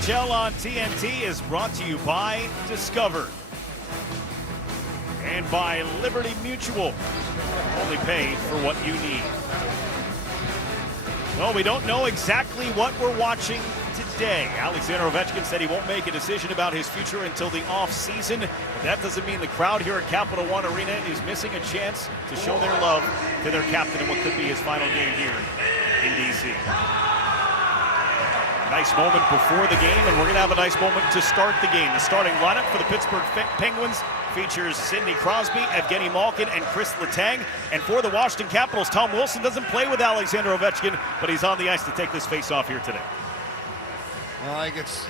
NHL on TNT is brought to you by Discover and by Liberty Mutual. Only pay for what you need. Well, we don't know exactly what we're watching today. Alexander Ovechkin said he won't make a decision about his future until the off-season. But that doesn't mean the crowd here at Capital One Arena is missing a chance to show their love to their captain in what could be his final game here in D.C. Nice moment before the game, and we're going to have a nice moment to start the game. The starting lineup for the Pittsburgh Penguins features Sidney Crosby, Evgeny Malkin, and Chris Letang. And for the Washington Capitals, Tom Wilson doesn't play with Alexander Ovechkin, but he's on the ice to take this face-off here today. Well, I think it's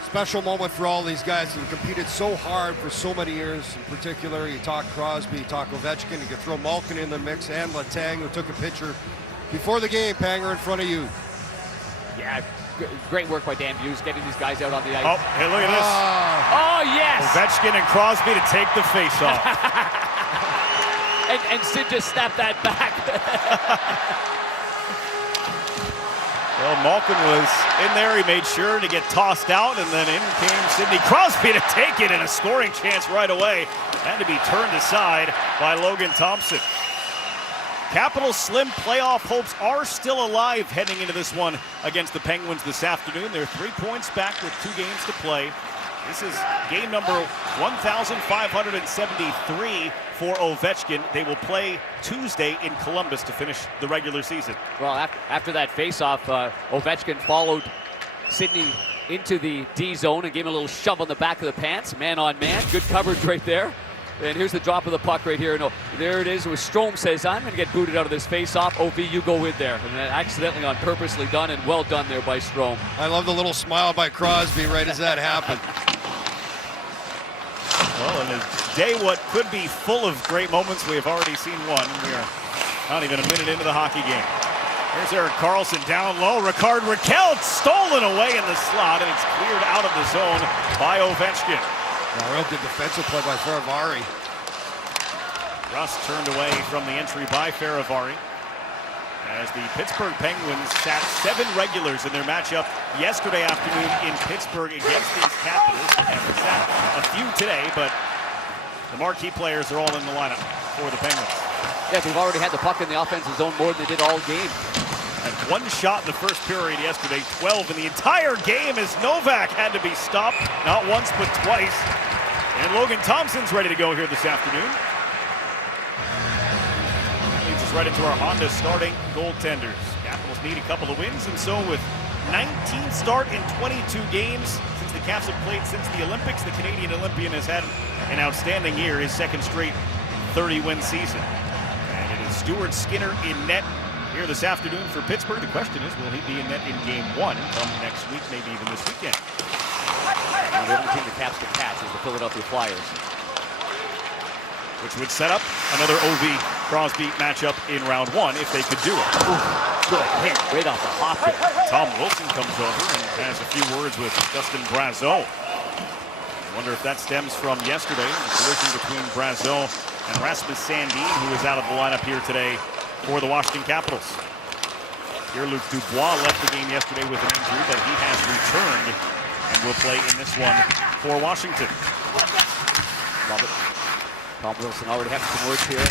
a special moment for all these guys who competed so hard for so many years. In particular, you talk Crosby, you talk Ovechkin, you can throw Malkin in the mix, and Letang, who took a picture before the game, Panger, in front of you. Yeah, great work by Dan Hughes getting these guys out on the ice. Oh, hey, look at this. Oh, yes. Ovechkin and Crosby to take the face-off. and Sid just snapped that back. Well, Malkin was in there. He made sure to get tossed out, and then in came Sidney Crosby to take it, and a scoring chance right away. Had to be turned aside by Logan Thompson. Capitals' slim playoff hopes are still alive heading into this one against the Penguins this afternoon. They're 3 points back with 2 games to play. This is game number 1,573 for Ovechkin. They will play Tuesday in Columbus to finish the regular season. Well, after that face-off, Ovechkin followed Sidney into the D zone and gave him a little shove on the back of the pants, man on man. Good coverage right there. And here's the drop of the puck right here. No, there it is. It was Strome says, I'm going to get booted out of this face-off. OV, you go in there. And then accidentally on purposely done, and well done there by Strome. I love the little smile by Crosby right as that happened. Well, in a day what could be full of great moments, we have already seen one. We are not even a minute into the hockey game. Here's Erik Karlsson down low. Rickard Rakell stolen away in the slot, and it's cleared out of the zone by Ovechkin. A real good defensive play by Faravari. Rust turned away from the entry by Faravari. As the Pittsburgh Penguins sat 7 regulars in their matchup yesterday afternoon in Pittsburgh against these Capitals. And sat a few today, but the marquee players are all in the lineup for the Penguins. Yes, we've already had the puck in the offensive zone more than they did all game. And 1 shot in the first period yesterday, 12 in the entire game as Novak had to be stopped, not once but twice. And Logan Thompson's ready to go here this afternoon. Leads us right into our Honda starting goaltenders. Capitals need a couple of wins, and so with 19 start in 22 games since the Caps have played since the Olympics, the Canadian Olympian has had an outstanding year, his second straight 30-win season. And it is Stuart Skinner in net here this afternoon for Pittsburgh. The question is, will he be in net in game 1 come next week, maybe even this weekend? Now, the only team the Caps can catch is the Philadelphia Flyers. Which would set up another OV-Crosby matchup in round 1 if they could do it. Ooh, good hit right off the hop there. Tom Wilson comes over and has a few words with Justin Brazeau. I wonder if that stems from yesterday, the collision between Brazeau and Rasmus Sandin, who is out of the lineup here today for the Washington Capitals. Pierre-Luc Dubois left the game yesterday with an injury, but he has returned and will play in this one for Washington. Love it. Tom Wilson already having some words here.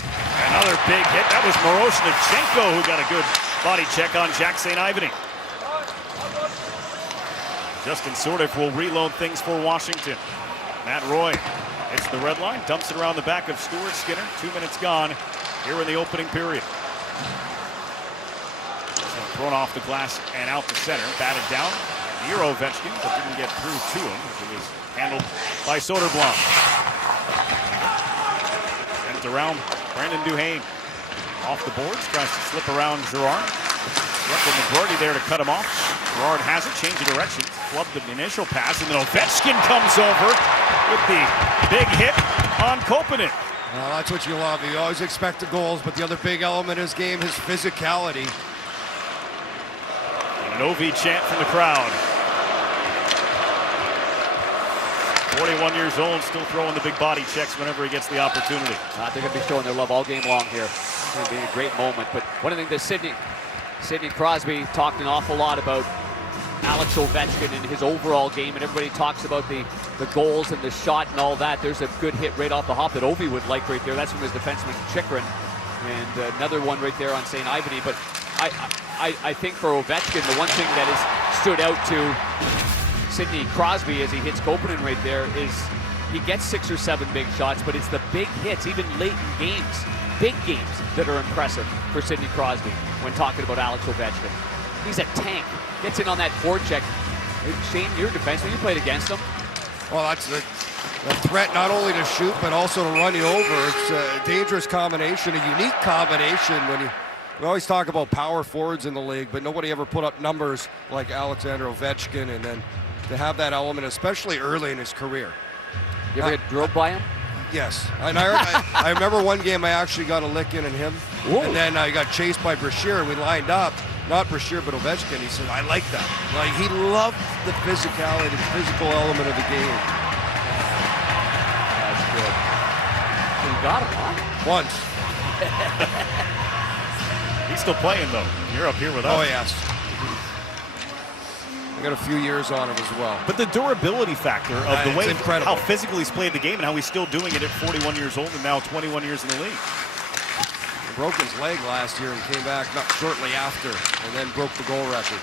Another big hit. That was Miroshnichenko who got a good body check on Jack St. Ivany. Justin Sourdif will reload things for Washington. Matt Roy hits the red line, dumps it around the back of Stuart Skinner. 2 minutes gone here in the opening period. So thrown off the glass and out the center. Batted down near Ovechkin, but didn't get through to him. It was handled by Soderblom. Sent around Brandon Duhaime. Off the boards, tries to slip around Girard. Left the McGroarty there to cut him off. Girard has it, change of direction. Flubbed the initial pass, and then Ovechkin comes over with the big hit on Kopanen. Well, that's what you love. You always expect the goals, but the other big element of his game is physicality. And an OV chant from the crowd. 41 years old, still throwing the big body checks whenever he gets the opportunity. They're going to be showing their love all game long here. It's going to be a great moment. But one of the things that Sidney Crosby talked an awful lot about Alex Ovechkin and his overall game, and everybody talks about the goals and the shot and all that. There's a good hit right off the hop that Ovi would like right there. That's from his defenseman Chikrin, and another one right there on St. Ivany. But I think for Ovechkin, the one thing that has stood out to Sidney Crosby as he hits Koponen right there is he gets 6 or 7 big shots, but it's the big hits, even late in games, big games, that are impressive for Sidney Crosby when talking about Alex Ovechkin. He's a tank. Gets in on that forecheck. Shane, you're a defenseman. You played against him. Well, that's a threat not only to shoot, but also to run you over. It's a dangerous combination, a unique combination. We always talk about power forwards in the league, but nobody ever put up numbers like Alexander Ovechkin, and then to have that element, especially early in his career. You ever get drilled by him? Yes. And I remember one game I actually got a lick in him. Ooh. And then I got chased by Brashear, and we lined up. Not Brashear, but Ovechkin. He said, I like that. Like, he loved the physicality, the physical element of the game. That's good. So you got him, huh? Once. He's still playing, though. You're up here with us. Oh, yes. I got a few years on him as well. But the durability factor of the way incredible. how physically he's played the game and how he's still doing it at 41 years old and now 21 years in the league. He broke his leg last year and came back not shortly after, and then broke the goal record.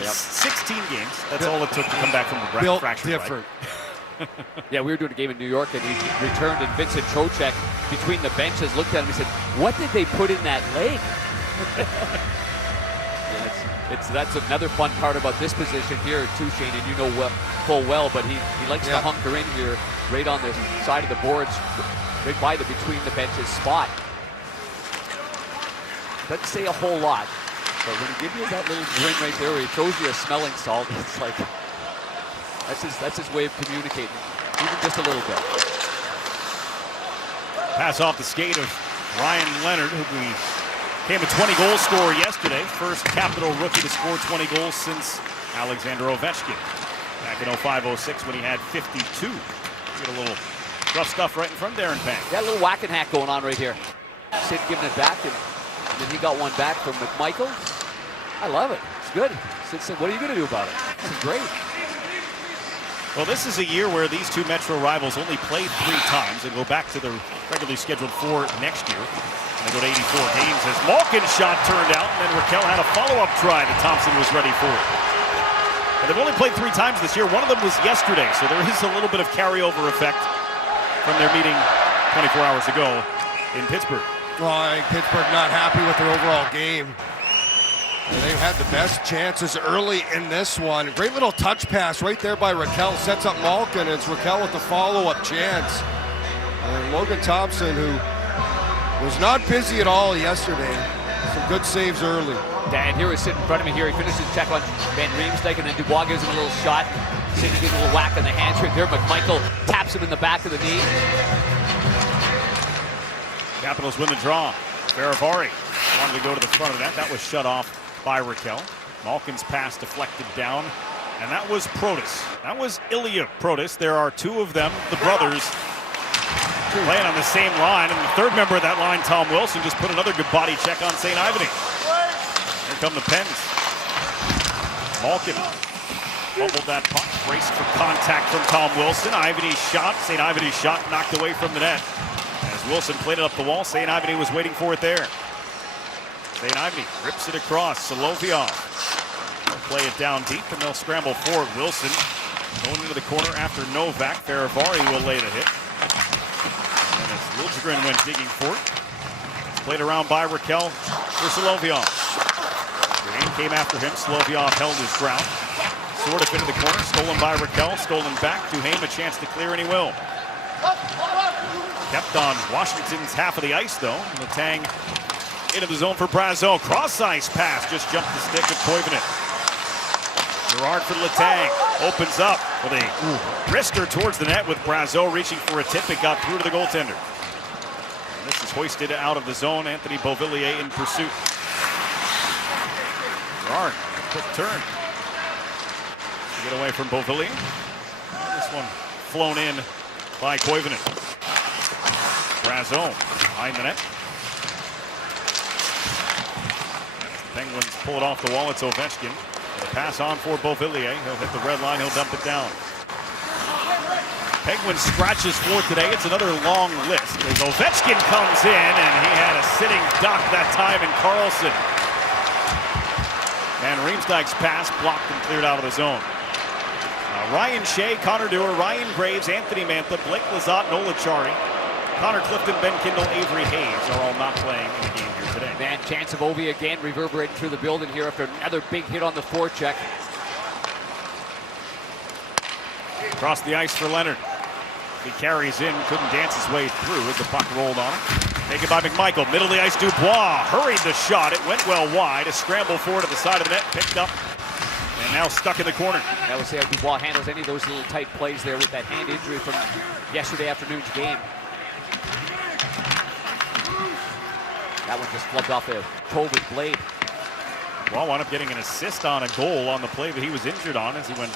Yep. 16 games. That's all it took to come back from the fracture. Different. Yeah, we were doing a game in New York, and he returned, and Vincent Trocheck between the benches looked at him and said, "What did they put in that leg?" That's another fun part about this position here too, Shane, and you know full well, but he likes to hunker in here right on the side of the boards, right by the between the benches spot. Doesn't say a whole lot, but when he gives you that little grin right there where he throws you a smelling salt, it's like that's his way of communicating, even just a little bit. Pass off the skate of Ryan Leonard, who became a 20-goal scorer yesterday. First Capital rookie to score 20 goals since Alexander Ovechkin. Back in 05-06 when he had 52. Get a little rough stuff right in front of Darren Pang. Got a little whack and hack going on right here. Sid giving it back, and then he got one back from McMichael. I love it. It's good. Sid said, what are you going to do about it? This is great. Well, this is a year where these two Metro rivals only played 3 times and go back to the regularly scheduled 4 next year. And they go to 84 games as Malkin's shot turned out, and then Raquel had a follow-up try that Thompson was ready for. But they've only played 3 times this year. One of them was yesterday, so there is a little bit of carryover effect from their meeting 24 hours ago in Pittsburgh. Well, I think Pittsburgh not happy with their overall game. They've had the best chances early in this one. Great little touch pass right there by Raquel. Sets up Malkin, and it's Raquel with the follow-up chance. And Logan Thompson, who was not busy at all yesterday. Some good saves early. Dan here is sitting in front of me here. He finishes check on Van Riemsdyk, and then Dubois gives him a little shot. Sidney gives a little whack on the hamstring there. McMichael taps him in the back of the knee. Capitals win the draw. Faravari wanted to go to the front of that. That was shut off by Raquel. Malkin's pass deflected down, and that was Protas. That was Ilya Protas. There are 2 of them, the brothers, playing on the same line, and the third member of that line, Tom Wilson, just put another good body check on St. Ivany. Here come the Pens. Malkin fumbled that puck, braced for contact from Tom Wilson. Ivany's shot, St. Ivany's shot knocked away from the net. As Wilson played it up the wall, St. Ivany was waiting for it there. St. Ivany rips it across. Solovyov will play it down deep, and they'll scramble forward. Wilson going into the corner after Novak. Faravari will lay the hit. And as Liljegren went digging for it, it's played around by Raquel for Solovyov. Green came after him. Solovyov held his ground. Sort of into the corner. Stolen by Raquel. Stolen back. Duhaime a chance to clear, and he will. Kept on Washington's half of the ice, though. Letang into the zone for Brazeau. Cross-ice pass. Just jumped the stick of Koivunen. Gerard for Letang. Opens up with a wrister towards the net with Brazeau reaching for a tip. It got through to the goaltender. And this is hoisted out of the zone. Anthony Beauvillier in pursuit. Gerard, quick turn. To get away from Beauvillier. This one flown in by Koivunen. Brazeau behind the net. The Penguins pull it off the wall. It's Ovechkin. The pass on for Beauvillier. He'll hit the red line. He'll dump it down. Penguins scratches for today. It's another long list as Ovechkin comes in, and he had a sitting duck that time in Carlson. And Riemsdyk's pass blocked and cleared out of the zone. Ryan Shea, Connor Dewar, Ryan Graves, Anthony Mantha, Blake Lizotte, Nola Chari, Connor Clifton, Ben Kindle, Avery Hayes are all not playing in the game here today. Man, chance of Ovi again reverberating through the building here after another big hit on the forecheck. Across the ice for Leonard. He carries in, couldn't dance his way through as the puck rolled on him. Taken by McMichael, middle of the ice, Dubois hurried the shot. It went well wide. A scramble forward to the side of the net, picked up, and now stuck in the corner. That was how Dubois handles any of those little tight plays there with that hand injury from yesterday afternoon's game. That one just flubbed off the toe of his blade. Dubois wound up getting an assist on a goal on the play that he was injured on as he went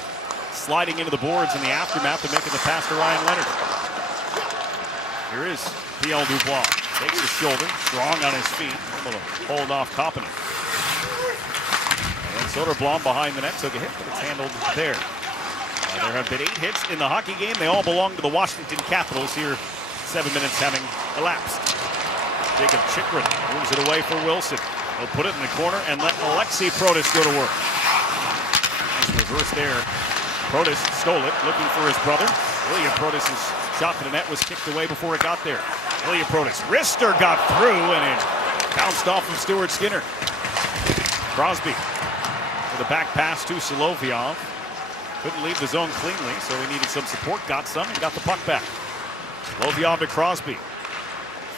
sliding into the boards in the aftermath of making the pass to Ryan Leonard. Here is P.L. Dubois. Takes his shoulder, strong on his feet, able to hold off Koppinen. And then Soderblom behind the net took a hit, but it's handled there. There have been 8 hits in the hockey game. They all belong to the Washington Capitals here, 7 minutes having elapsed. Jacob Chychrun moves it away for Wilson. He'll put it in the corner and let Alexei Protas go to work. Nice reverse there. Protas stole it, looking for his brother. Ilya Protas' shot to the net was kicked away before it got there. Ilya Protas, wrister got through and it bounced off of Stuart Skinner. Crosby with a back pass to Solovyov. Couldn't leave the zone cleanly, so he needed some support. Got some and got the puck back. Solovyov to Crosby.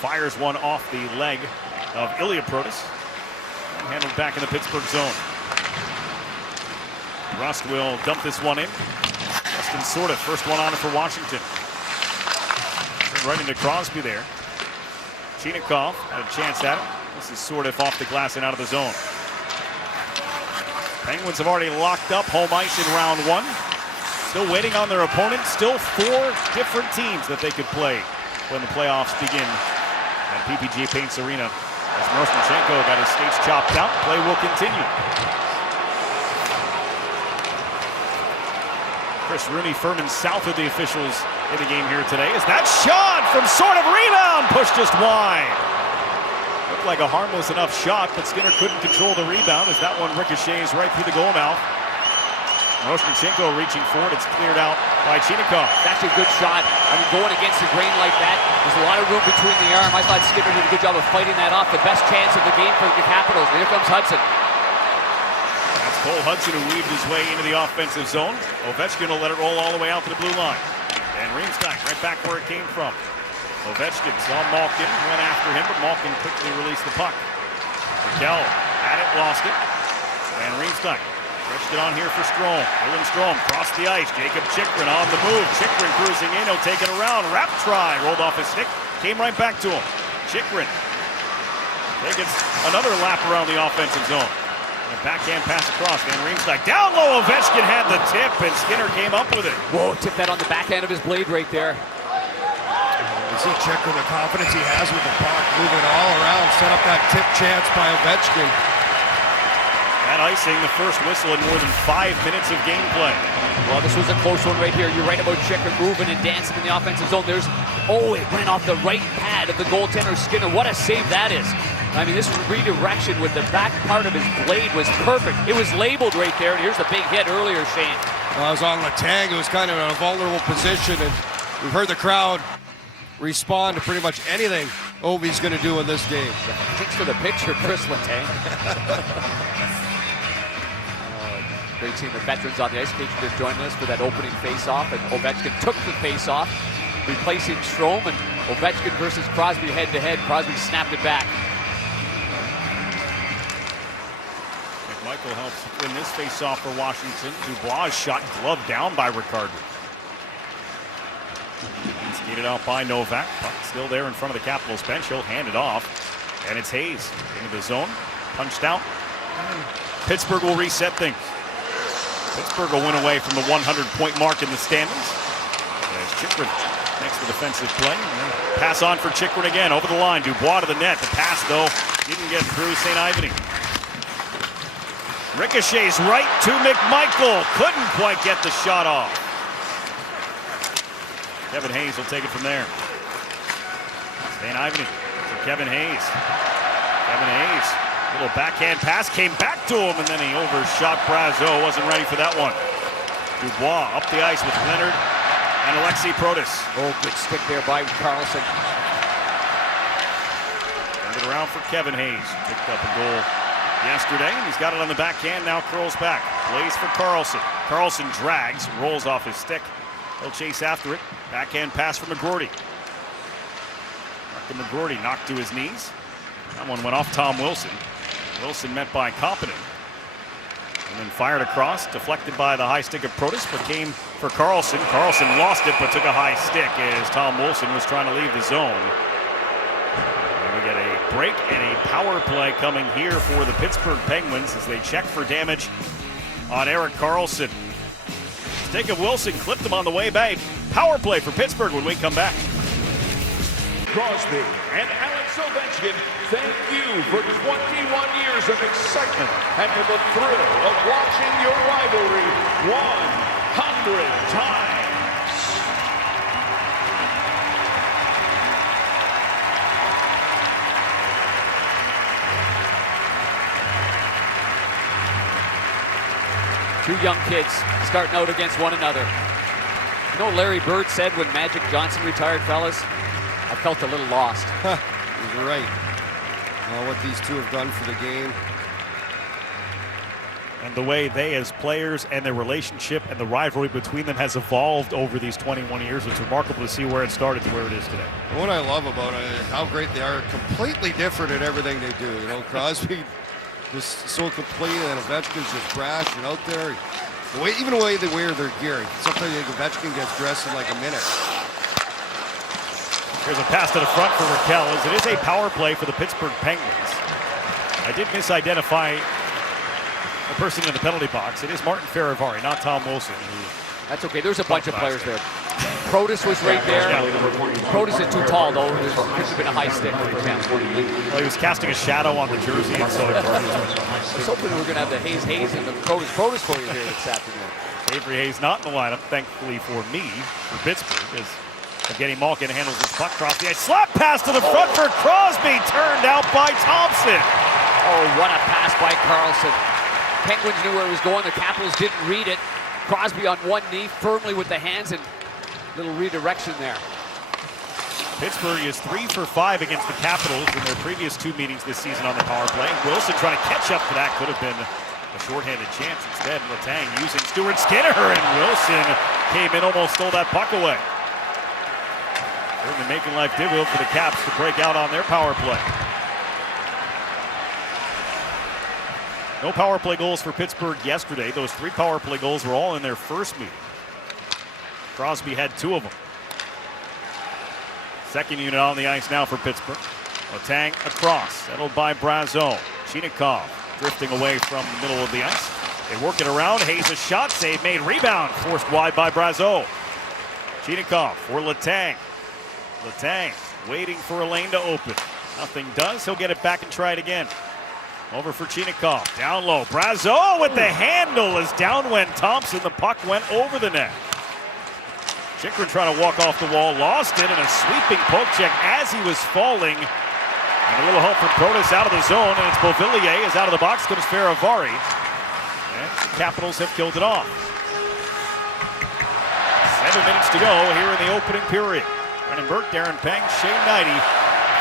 Fires one off the leg of Ilya Protas. And handled back in the Pittsburgh zone. Rust will dump this one in. Justin Sorda, first one on it for Washington. Right into Crosby there. Chinakhov had a chance at it. This is Sorda off the glass and out of the zone. Penguins have already locked up home ice in round 1. Still waiting on their opponent. Still 4 different teams that they could play when the playoffs begin at PPG Paints Arena. As Miroshnichenko got his skates chopped out, play will continue. Chris Rooney firming south of the officials in the game here today. Is that shot from sort of rebound pushed just wide? Looked like a harmless enough shot, but Skinner couldn't control the rebound as that one ricochets right through the goal mouth. Miroshnichenko reaching for it. It's cleared out by Chinakhov. That's a good shot. I mean, going against the grain like that, there's a lot of room between the arm. I thought Skinner did a good job of fighting that off. The best chance of the game for the Capitals. Here comes Hudson. Cole Hudson, who weaved his way into the offensive zone. Ovechkin will let it roll all the way out to the blue line. And Riemsdyk right back where it came from. Ovechkin saw Malkin, went after him, but Malkin quickly released the puck. Rakell had it, lost it. And Riemsdyk stretched it on here for Strome. Dylan Strome crossed the ice. Jacob Chychrun on the move. Chychrun cruising in. He'll take it around. Wrap try. Rolled off his stick. Came right back to him. Chychrun taking another lap around the offensive zone. A backhand pass across. Van Riemsdyk down low. Ovechkin had the tip, and Skinner came up with it. Whoa, tipped that on the backhand of his blade right there. You see Chychrun, the confidence he has with the puck, moving all around, set up that tip chance by Ovechkin. That icing, the first whistle in more than 5 minutes of gameplay. Well, this was a close one right here. You're right about Chychrun moving and dancing in the offensive zone. It went off the right pad of the goaltender Skinner. What a save that is. I mean, this redirection with the back part of his blade was perfect. It was labeled right there, and here's the big hit earlier, Shane. Well, it was on Letang. It was kind of in a vulnerable position, and we've heard the crowd respond to pretty much anything Ovi's going to do in this game. Kicks to the pitcher, Chris Letang. Great seeing the veterans on the ice. Cage just joining us for that opening face-off, and Ovechkin took the face-off, replacing Strome, and Ovechkin versus Crosby head-to-head. Crosby snapped it back. Michael helps win this face-off for Washington. Dubois shot gloved down by Ricardo. Skated out by Novak. Puck still there in front of the Capitals bench. He'll hand it off. And it's Hayes into the zone. Punched out. Pittsburgh will reset things. Pittsburgh will win away from the 100-point mark in the standings. As Chychrun makes the defensive play. Pass on for Chychrun again. Over the line. Dubois to the net. The pass, though, didn't get through St. Ivany. Ricochets right to McMichael. Couldn't quite get the shot off. Kevin Hayes will take it from there. St. Ivany for Kevin Hayes. Kevin Hayes, little backhand pass, came back to him, and then he overshot Brazeau. Wasn't ready for that one. Dubois up the ice with Leonard and Alexi Protas. Oh, good stick there by Carlson. Turned it around for Kevin Hayes. Picked up a goal yesterday, and he's got it on the backhand, now curls back. Plays for Carlson. Carlson drags, rolls off his stick. He'll chase after it. Backhand pass from McGroarty. McGroarty knocked to his knees. That one went off Tom Wilson. Wilson met by Koppinen. And then fired across, deflected by the high stick of Protas, but came for Carlson. Carlson lost it, but took a high stick as Tom Wilson was trying to leave the zone. And we get a break and a power play coming here for the Pittsburgh Penguins as they check for damage on Erik Karlsson. Stick of Wilson clipped him on the way back. Power play for Pittsburgh when we come back. Crosby and Alex Ovechkin, thank you for 21 years of excitement and for the thrill of watching your rivalry 100 times. Two young kids starting out against one another. You know what Larry Bird said when Magic Johnson retired, fellas? I felt a little lost. You're right. What these two have done for the game. And the way they as players and their relationship and the rivalry between them has evolved over these 21 years. It's remarkable to see where it started to where it is today. What I love about it is how great they are. Completely different in everything they do. You know, Crosby just so complete, and Ovechkin's just brash and out there. Even the way they wear their gear. Sometimes I think Ovechkin gets dressed in like a minute. Here's a pass to the front for Raquel, as it is a power play for the Pittsburgh Penguins. I did misidentify the person in the penalty box. It is Martin Faravari, not Tom Wilson. That's okay. There's a bunch of players there. Protas was right there. Yeah. Protas is too tall, though. There could have been a high stick for him. Well, he was casting a shadow on the jersey, and so I was hoping we were going to have the Hayes and the Protas for you here this afternoon. Avery Hayes not in the lineup, thankfully for me, for Pittsburgh, as Evgeny Malkin handles his puck across the ice. Slap pass to the front for Crosby, turned out by Thompson. Oh, what a pass by Karlsson. Penguins knew where it was going. The Capitals didn't read it. Crosby on one knee, firmly with the hands, and little redirection there. Pittsburgh is 3 for 5 against the Capitals in their previous two meetings this season on the power play. Wilson trying to catch up to that, could have been a shorthanded chance. Instead, Letang using Stuart Skinner, and Wilson came in, almost stole that puck away. Certainly making life difficult for the Caps to break out on their power play. No power play goals for Pittsburgh yesterday. Those 3 power play goals were all in their first meeting. Crosby had 2 of them. Second unit on the ice now for Pittsburgh. Letang across, settled by Brazeau. Chinikov drifting away from the middle of the ice. They work it around. Hayes a shot save made. Rebound forced wide by Brazeau. Chinikov for Letang. Letang waiting for a lane to open. Nothing does. He'll get it back and try it again. Over for Chinikov. Down low. Brazeau with the handle as down went Thompson. The puck went over the net. Chychrun trying to walk off the wall. Lost it, and a sweeping poke check as he was falling. And a little help from Protas out of the zone, and it's Beauvillier is out of the box. Comes Faravari. And the Capitals have killed it off. 7 minutes to go here in the opening period. Brennan Burke, Darren Peng, Shane Knighty.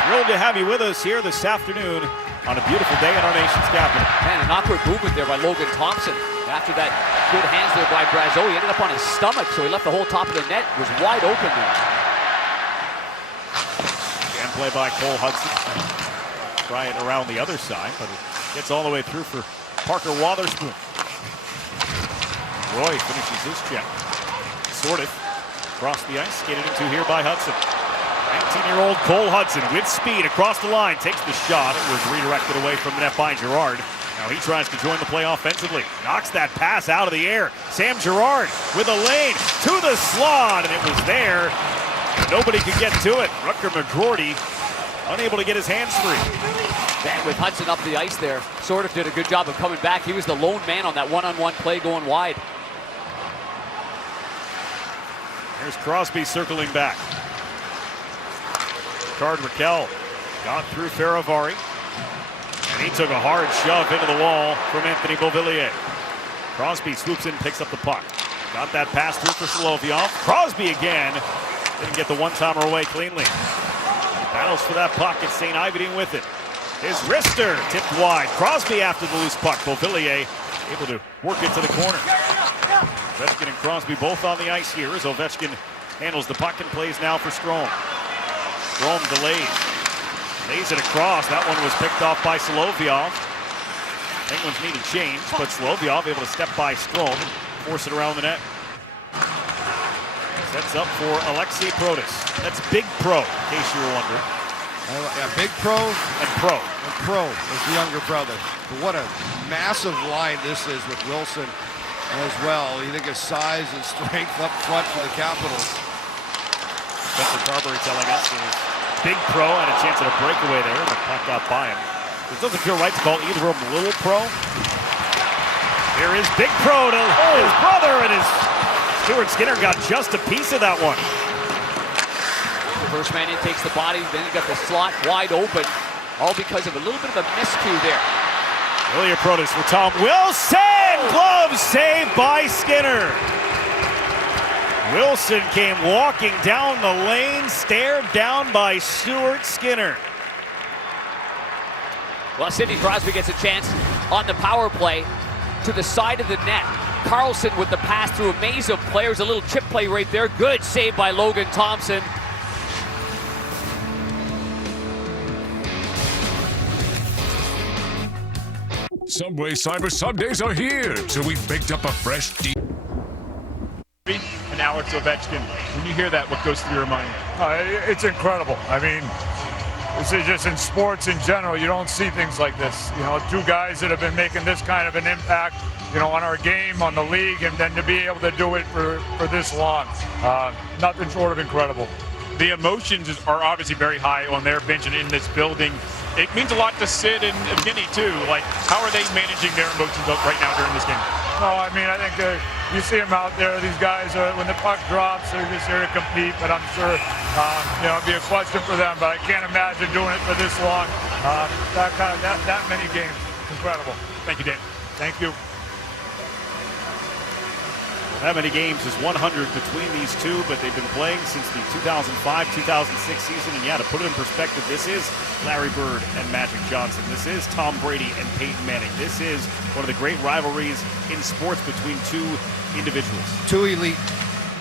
Thrilled to have you with us here this afternoon on a beautiful day in our nation's capital. Man, an awkward movement there by Logan Thompson. After that good hands there by Brazeau, he ended up on his stomach, so he left the whole top of the net. It was wide open there. And play by Cole Hudson. Try it around the other side, but it gets all the way through for Parker Wotherspoon. Roy finishes his check. Sorted across the ice, skated into here by Hudson. 19-year-old Cole Hudson with speed across the line, takes the shot. It was redirected away from the net by Girard. Now he tries to join the play offensively. Knocks that pass out of the air. Sam Girard with a lane to the slot, and it was there. Nobody could get to it. Rutger McGroarty unable to get his hands free. And with Hudson up the ice there, sort of did a good job of coming back. He was the lone man on that one-on-one play going wide. Here's Crosby circling back. Raquel got through Faravari. And he took a hard shove into the wall from Anthony Beauvillier. Crosby swoops in, picks up the puck. Got that pass through for Solovyov. Crosby again. Didn't get the one-timer away cleanly. Battles for that puck. It's St. Ividine with it. His wrister tipped wide. Crosby after the loose puck. Beauvillier able to work it to the corner. Ovechkin and Crosby both on the ice here as Ovechkin handles the puck and plays now for Strome. Strome delays. Lays it across. That one was picked off by Solovyov. Penguins need a change, but Solovyov able to step by Strome and force it around the net. Sets up for Alexei Protas. That's Big Pro, in case you were wondering. Yeah, Big Pro and Pro. And Pro is the younger brother. But what a massive line this is with Wilson as well. You think of size and strength up front for the Capitals. Spencer Carberry telling us is Big Pro had a chance at a breakaway there, and the puck got by him. It doesn't feel right to call either of them Little Pro. Here is Big Pro to his brother, and his Stuart Skinner got just a piece of that one. First man in takes the body, then you got the slot wide open, all because of a little bit of a miscue there. Ilya Protas for Tom Wilson! Glove saved by Skinner. Wilson came walking down the lane, stared down by Stuart Skinner. Well, Sidney Crosby gets a chance on the power play to the side of the net. Carlson with the pass through a maze of players, a little chip play right there. Good save by Logan Thompson. Subway Cyber Sundays are here, so we baked up a fresh deep. And Alex Ovechkin. When you hear that, what goes through your mind? It's incredible. I mean, this is just in sports in general. You don't see things like this. You know, two guys that have been making this kind of an impact, you know, on our game, on the league, and then to be able to do it for this long. Nothing short of incredible. The emotions are obviously very high on their bench and in this building. It means a lot to Sid and Evgeny too. Like, how are they managing their emotions right now during this game? No, I mean, I think you see them out there. These guys, when the puck drops, they're just here to compete. But I'm sure, you know, it'd be a question for them. But I can't imagine doing it for this long. That many games, incredible. Thank you, Dan. Thank you. That many games is 100 between these two, but they've been playing since the 2005-2006 season. And yeah, to put it in perspective, this is Larry Bird and Magic Johnson. This is Tom Brady and Peyton Manning. This is one of the great rivalries in sports between two individuals. Two elite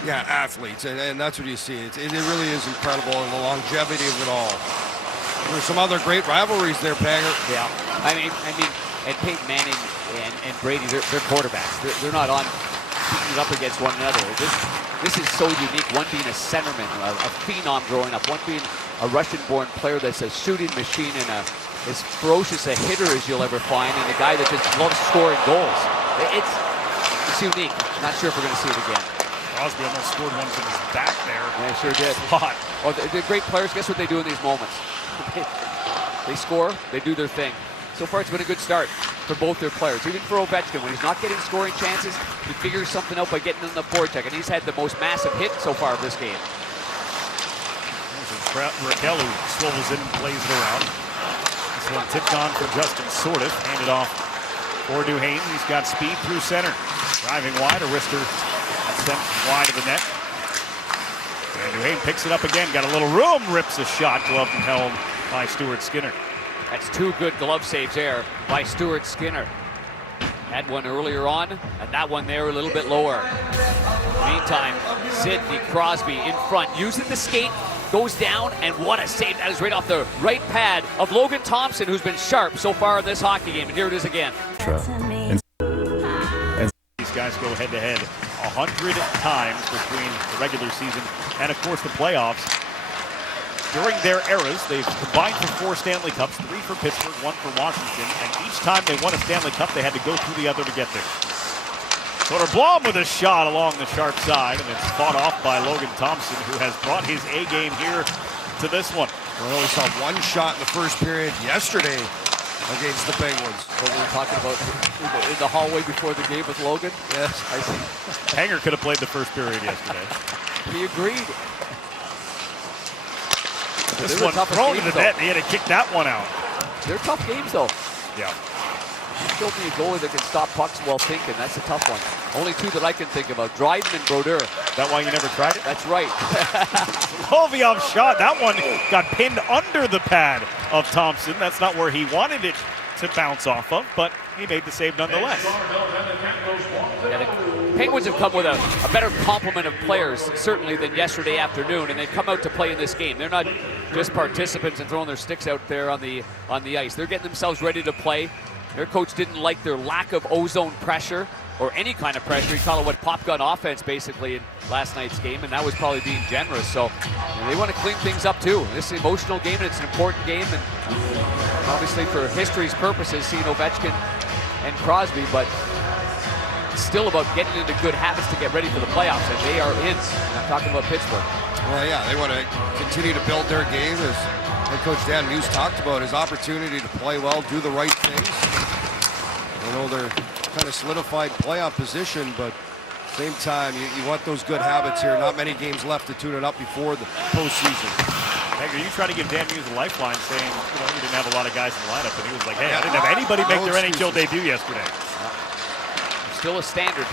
athletes, and that's what you see. It really is incredible, and the longevity of it all. There's some other great rivalries there, Panger. Yeah, I mean, and Peyton Manning and Brady, they're quarterbacks. They're not on teaming up against one another. This is so unique. One being a centerman, a phenom growing up. One being a Russian-born player that's a shooting machine and as ferocious a hitter as you'll ever find, and a guy that just loves scoring goals. It's unique. Not sure if we're going to see it again. Crosby almost scored one from his back there. Yeah, sure did. Spot. Oh, they're great players. Guess what they do in these moments? They score. They do their thing. So far, it's been a good start for both their players. Even for Ovechkin, when he's not getting scoring chances, he figures something out by getting in the forecheck, and he's had the most massive hit so far of this game. There's Raquel who swivels in and plays it around. This one tipped on for Justin Sordiff, handed off for Duhaime. He's got speed through center. Driving wide, a wrister sent wide of the net. And Duhaime picks it up again, got a little room, rips a shot, gloved and held by Stuart Skinner. That's two good glove saves there by Stuart Skinner. Had one earlier on, and that one there a little bit lower. Meantime, Sidney Crosby in front, using the skate, goes down, and what a save. That is right off the right pad of Logan Thompson, who's been sharp so far in this hockey game, and here it is again. These guys go head-to-head 100 times between the regular season and, of course, the playoffs. During their eras, they've combined for 4 Stanley Cups, 3 for Pittsburgh, 1 for Washington, and each time they won a Stanley Cup, they had to go through the other to get there. Soderblom with a shot along the sharp side, and it's fought off by Logan Thompson, who has brought his A game here to this one. We only saw one shot in the first period yesterday against the Penguins. What we were talking about in the hallway before the game with Logan. Yes. I see. Hanger could have played the first period yesterday. He agreed. This They were one tough thrown to games, the net. He had to kick that one out. They're tough games, though. Yeah. Show me a goalie that can stop pucks while thinking. That's a tough one. Only two that I can think about, Dryden and Brodeur. Is that why you never tried it? That's right. Kovyov's shot. That one got pinned under the pad of Thompson. That's not where he wanted it to bounce off of, but he made the save nonetheless. Yeah, the Penguins have come with a better complement of players, certainly, than yesterday afternoon, and they've come out to play in this game. They're not just participants and throwing their sticks out there on the ice. They're getting themselves ready to play. Their coach didn't like their lack of ozone pressure or any kind of pressure. He called it what pop gun offense basically in last night's game, and that was probably being generous. So they want to clean things up too. This is an emotional game and it's an important game, and obviously for history's purposes, seeing Ovechkin and Crosby, but it's still about getting into good habits to get ready for the playoffs, and they are in. And I'm talking about Pittsburgh. Well, yeah, they want to continue to build their game, as head coach Dan Muse talked about, his opportunity to play well, do the right things. I know they're kind of solidified playoff position, but at the same time, you want those good habits here. Not many games left to tune it up before the postseason. Hager, you try to give Dan Muse a lifeline, saying, you didn't have a lot of guys in the lineup, and he was like, hey, I didn't have anybody make their NHL debut yesterday. Still a standard,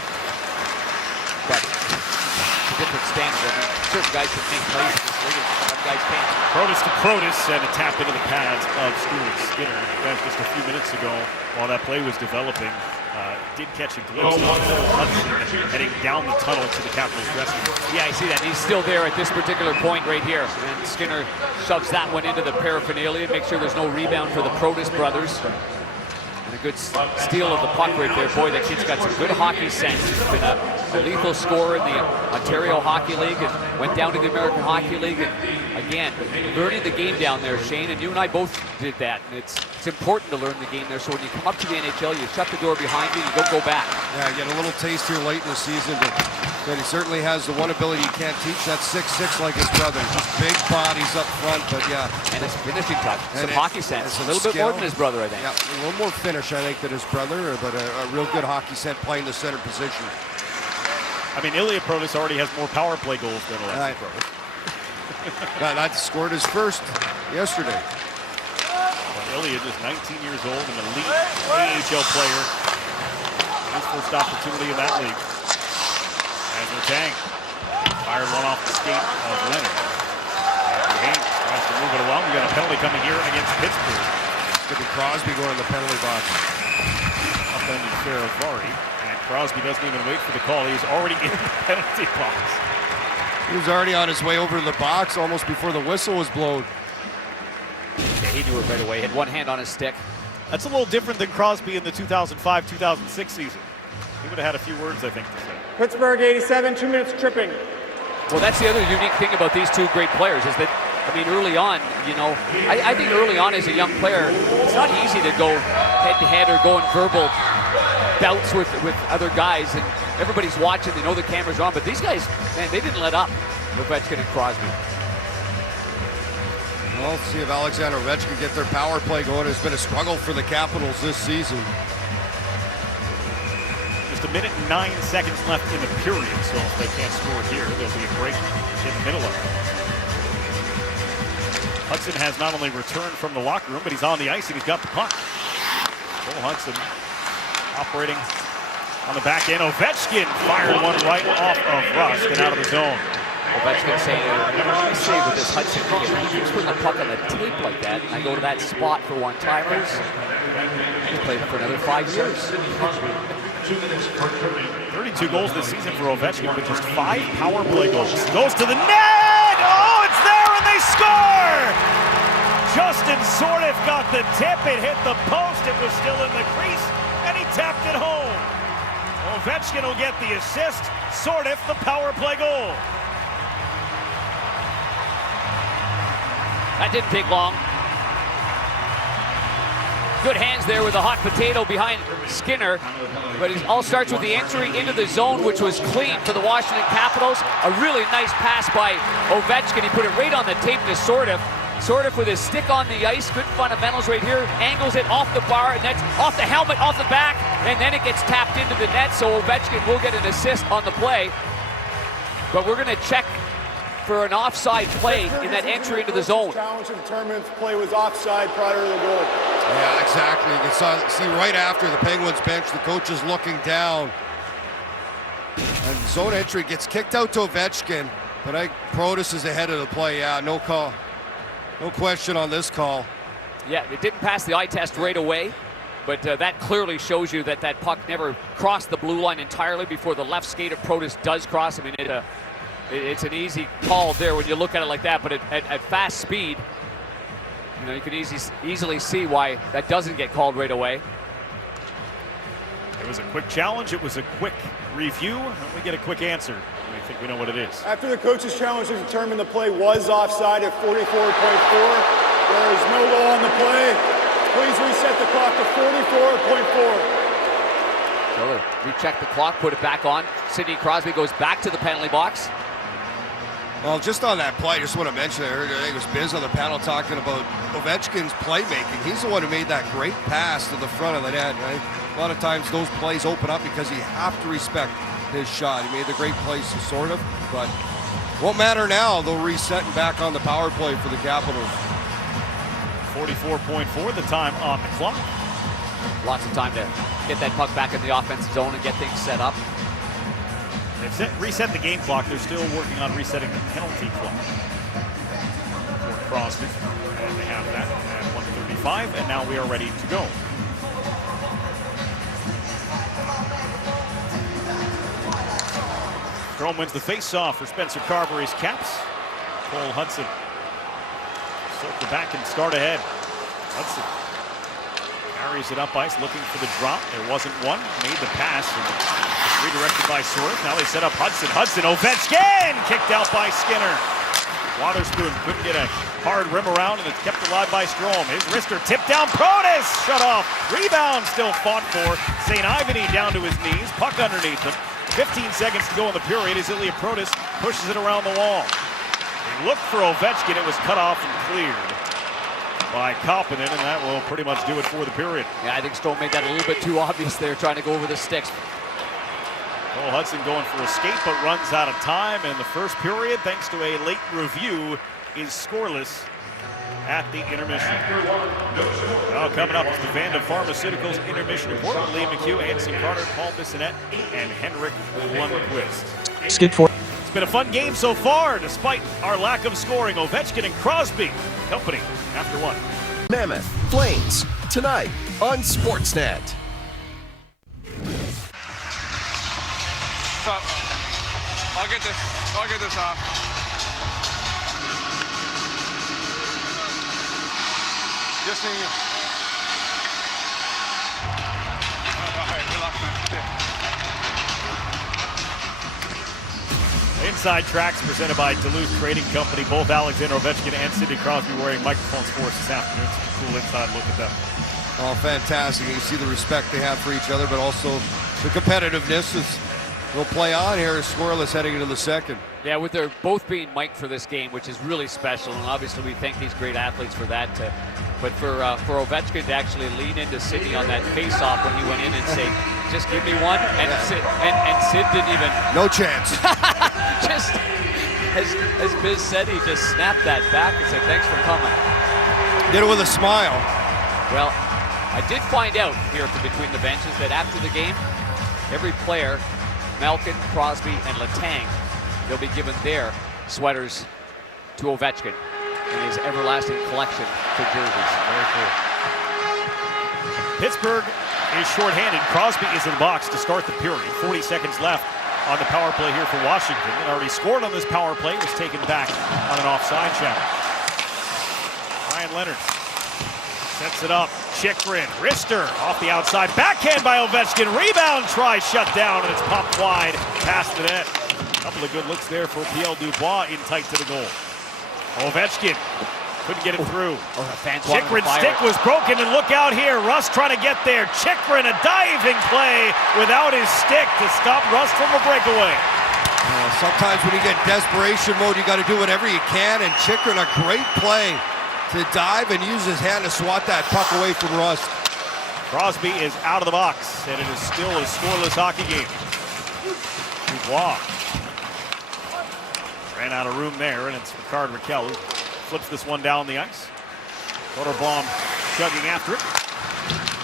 but it's a different standard. I mean, certain guys can make plays in this league, and some guys can't. Protus to Protus, and a tap into the pads of Stuart Skinner. Just a few minutes ago, while that play was developing, did catch a glimpse of Hudson heading down the tunnel to the Capitals dressing room. Yeah, I see that. He's still there at this particular point right here. And Skinner shoves that one into the paraphernalia. Make sure there's no rebound for the Protus brothers. And a good steal of the puck right there. Boy, that kid's got some good hockey sense. He's been a lethal scorer in the Ontario Hockey League and went down to the American Hockey League. And again, learning the game down there, Shane, and you and I both did that. And it's important to learn the game there. So when you come up to the NHL, you shut the door behind you, you don't go back. Yeah, get a little taste here late in the season, but he certainly has the one ability you can't teach. That's 6'6" like his brother. Just big bodies up front, but yeah. And his finishing touch, some hockey sense. A little bit more than his brother, I think. Yeah, a little more finish, I think, than his brother, but a real good hockey sense playing the center position. I mean, Ilya Protus already has more power play goals than Alex Protus. That scored his first yesterday. Ilya, just 19 years old, an elite AHL player. His first opportunity in that league. As Letang fired one off the skate of Leonard. Haynes tries to move it along. We got a penalty coming here against Pittsburgh. It's going to be Crosby going in the penalty box. Upended Faravari. And Crosby doesn't even wait for the call. He's already in the penalty box. He was already on his way over to the box almost before the whistle was blown. Yeah, he knew it right away. Had one hand on his stick. That's a little different than Crosby in the 2005-2006 season. He would have had a few words, I think, to say. Pittsburgh 87, 2 minutes tripping. Well, that's the other unique thing about these two great players is that, I mean, early on, I think early on as a young player, it's not easy to go head-to-head or go in verbal bouts with other guys, and everybody's watching, they know the camera's on, but these guys, man, they didn't let up, Ovechkin and Crosby. Well, let's see if Alexander Ovechkin get their power play going. It's been a struggle for the Capitals this season. Just a minute and 9 seconds left in the period, so if they can't score here, there'll be a break in the middle of it. Hudson has not only returned from the locker room, but he's on the ice and he's got the puck. Joel Hudson operating on the back end. Ovechkin fired one right off of Rust and out of the zone. Ovechkin saying, let me say with this Hudson kid, he keeps putting the puck on the tape like that, and I go to that spot for one-timers. He played for another 5 years. 32 goals this season for Ovechkin, with just 5 power play goals. Goes to the net! Oh, it's there and they score! Justin Sordiff got the tip, it hit the post, it was still in the crease, and he tapped it home. Ovechkin will get the assist, Sordiff the power play goal. That didn't take long. Good hands there with a hot potato behind Skinner, but it all starts with the entry into the zone, which was clean for the Washington Capitals. A really nice pass by Ovechkin. He put it right on the tape to Sordiff, sort of with his stick on the ice. Good fundamentals right here. Angles it off the bar, and that's off the helmet, off the back, and then it gets tapped into the net, so Ovechkin will get an assist on the play. But we're going to check for an offside play in that entry into the zone. Challenge and determines play was offside prior to the goal. Yeah, exactly. You can see right after the Penguins bench, the coach is looking down. And zone entry gets kicked out to Ovechkin, but Protas is ahead of the play. Yeah, no call. No question on this call. Yeah, it didn't pass the eye test right away, but that clearly shows you that that puck never crossed the blue line entirely before the left skate of Protas does cross. I mean, it's an easy call there when you look at it like that, but at fast speed, you know, you can easily see why that doesn't get called right away. It was a quick challenge. It was a quick review. And we get a quick answer. We think we know what it is. After the coach's challenge to determine the play was offside at 44.4, there is no law on the play. Please reset the clock to 44.4. So recheck the clock, put it back on. Sidney Crosby goes back to the penalty box. Well, just on that play, I just want to mention, I think it was Biz on the panel talking about Ovechkin's playmaking. He's the one who made that great pass to the front of the net. Right? A lot of times those plays open up because you have to respect his shot. He made the great plays, sort of, but won't matter now. They'll reset and back on the power play for the Capitals. 44.4 the time on the clock. Lots of time to get that puck back in the offensive zone and get things set up. They've reset the game clock. They're still working on resetting the penalty clock for Crosby. And they have that at 1:35, and now we are ready to go. Strome wins the face-off for Spencer Carberry's Caps. Cole Hudson circle back and start ahead. Hudson carries it up ice, looking for the drop. There wasn't one. Made the pass. Redirected by Sworth. Now they set up Hudson. Ovechkin! Kicked out by Skinner. Waterspoon couldn't get a hard rim around, and it's kept alive by Strome. His wrister tipped down. Protas! Shut off. Rebound still fought for. St. Ivany down to his knees. Puck underneath him. 15 seconds to go in the period as Ilya Protas pushes it around the wall. They looked for Ovechkin. It was cut off and cleared by Kapanen, and that will pretty much do it for the period. Yeah, I think Strome made that a little bit too obvious there, trying to go over the sticks. Cole Hudson going for a skate, but runs out of time, and the first period, thanks to a late review, is scoreless at the intermission. Now coming up is the Vanda Pharmaceuticals intermission report with Lee McHugh, Anson Carter, Paul Bissonnette, and Henrik Lundqvist. Skip 4. It's been a fun game so far, despite our lack of scoring. Ovechkin and Crosby company after one. Mammoth Flames tonight on Sportsnet. I'll get this off. Just seeing you. All right, relax, man. Inside Tracks presented by Duluth Trading Company. Both Alexander Ovechkin and Sidney Crosby wearing microphones for us this afternoon. It's a cool inside look at them. Oh, fantastic. You can see the respect they have for each other, but also the competitiveness is will play on here, scoreless heading into the second. Yeah, with their both being mic'd for this game, which is really special, and obviously we thank these great athletes for that. But for Ovechkin to actually lean into Sidney on that face-off when he went in and say, "Just give me one," and Sid didn't even. No chance. Just as Biz said, he just snapped that back and said, "Thanks for coming." Did it with a smile. Well, I did find out here from between the benches that after the game, every player, Malkin, Crosby, and Letang, they'll be given their sweaters to Ovechkin in his everlasting collection for jerseys. Very cool. Pittsburgh is shorthanded. Crosby is in the box to start the period. 40 seconds left on the power play here for Washington. It already scored on this power play. It was taken back on an offside challenge. Ryan Leonard sets it up. Chychrun, wrister off the outside. Backhand by Ovechkin. Rebound try shut down, and it's popped wide past the net. A couple of good looks there for Pierre Dubois in tight to the goal. Ovechkin couldn't get it through. Chychrun's stick was broken, and look out here. Rust trying to get there. Chychrun, a diving play without his stick to stop Rust from a breakaway. Sometimes when you get desperation mode, you got to do whatever you can, and Chychrun, a great play to dive and use his hand to swat that puck away from Rust. Crosby is out of the box, and it is still a scoreless hockey game. Dubois ran out of room there, and it's Rickard Rakell who flips this one down the ice. Soderblom chugging after it.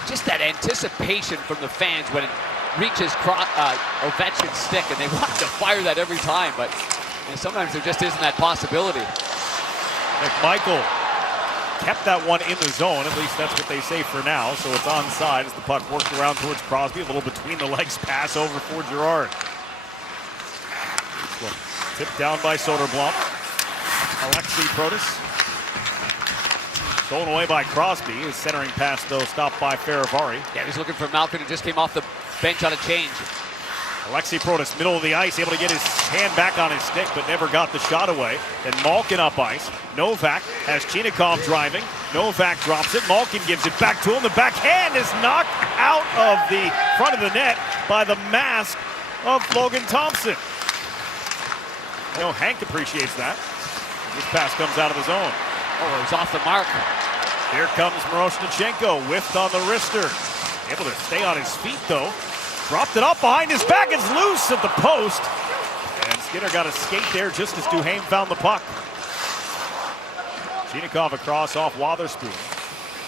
Just that anticipation from the fans when it reaches Ovechkin's stick, and they want to fire that every time, but sometimes there just isn't that possibility. McMichael kept that one in the zone, at least that's what they say for now, so it's onside as the puck worked around towards Crosby. A little between the legs pass over for Girard. Tipped down by Soderblom. Alexei Protas. Stolen away by Crosby. His centering pass, though, stopped by Faravari. Yeah, he's looking for Malkin, who just came off the bench on a change. Alexei Protas, middle of the ice, able to get his hand back on his stick, but never got the shot away. Then Malkin up ice. Novak has Chinikov driving. Novak drops it. Malkin gives it back to him. The backhand is knocked out of the front of the net by the mask of Logan Thompson. I know Hank appreciates that. This pass comes out of the zone. Oh, he's off the mark. Here comes Miroshnichenko, whiffed on the wrister. Able to stay on his feet, though. Dropped it up behind his back. It's loose at the post. And Skinner got a skate there just as Duhaime found the puck. Chinikov across off Wotherspoon.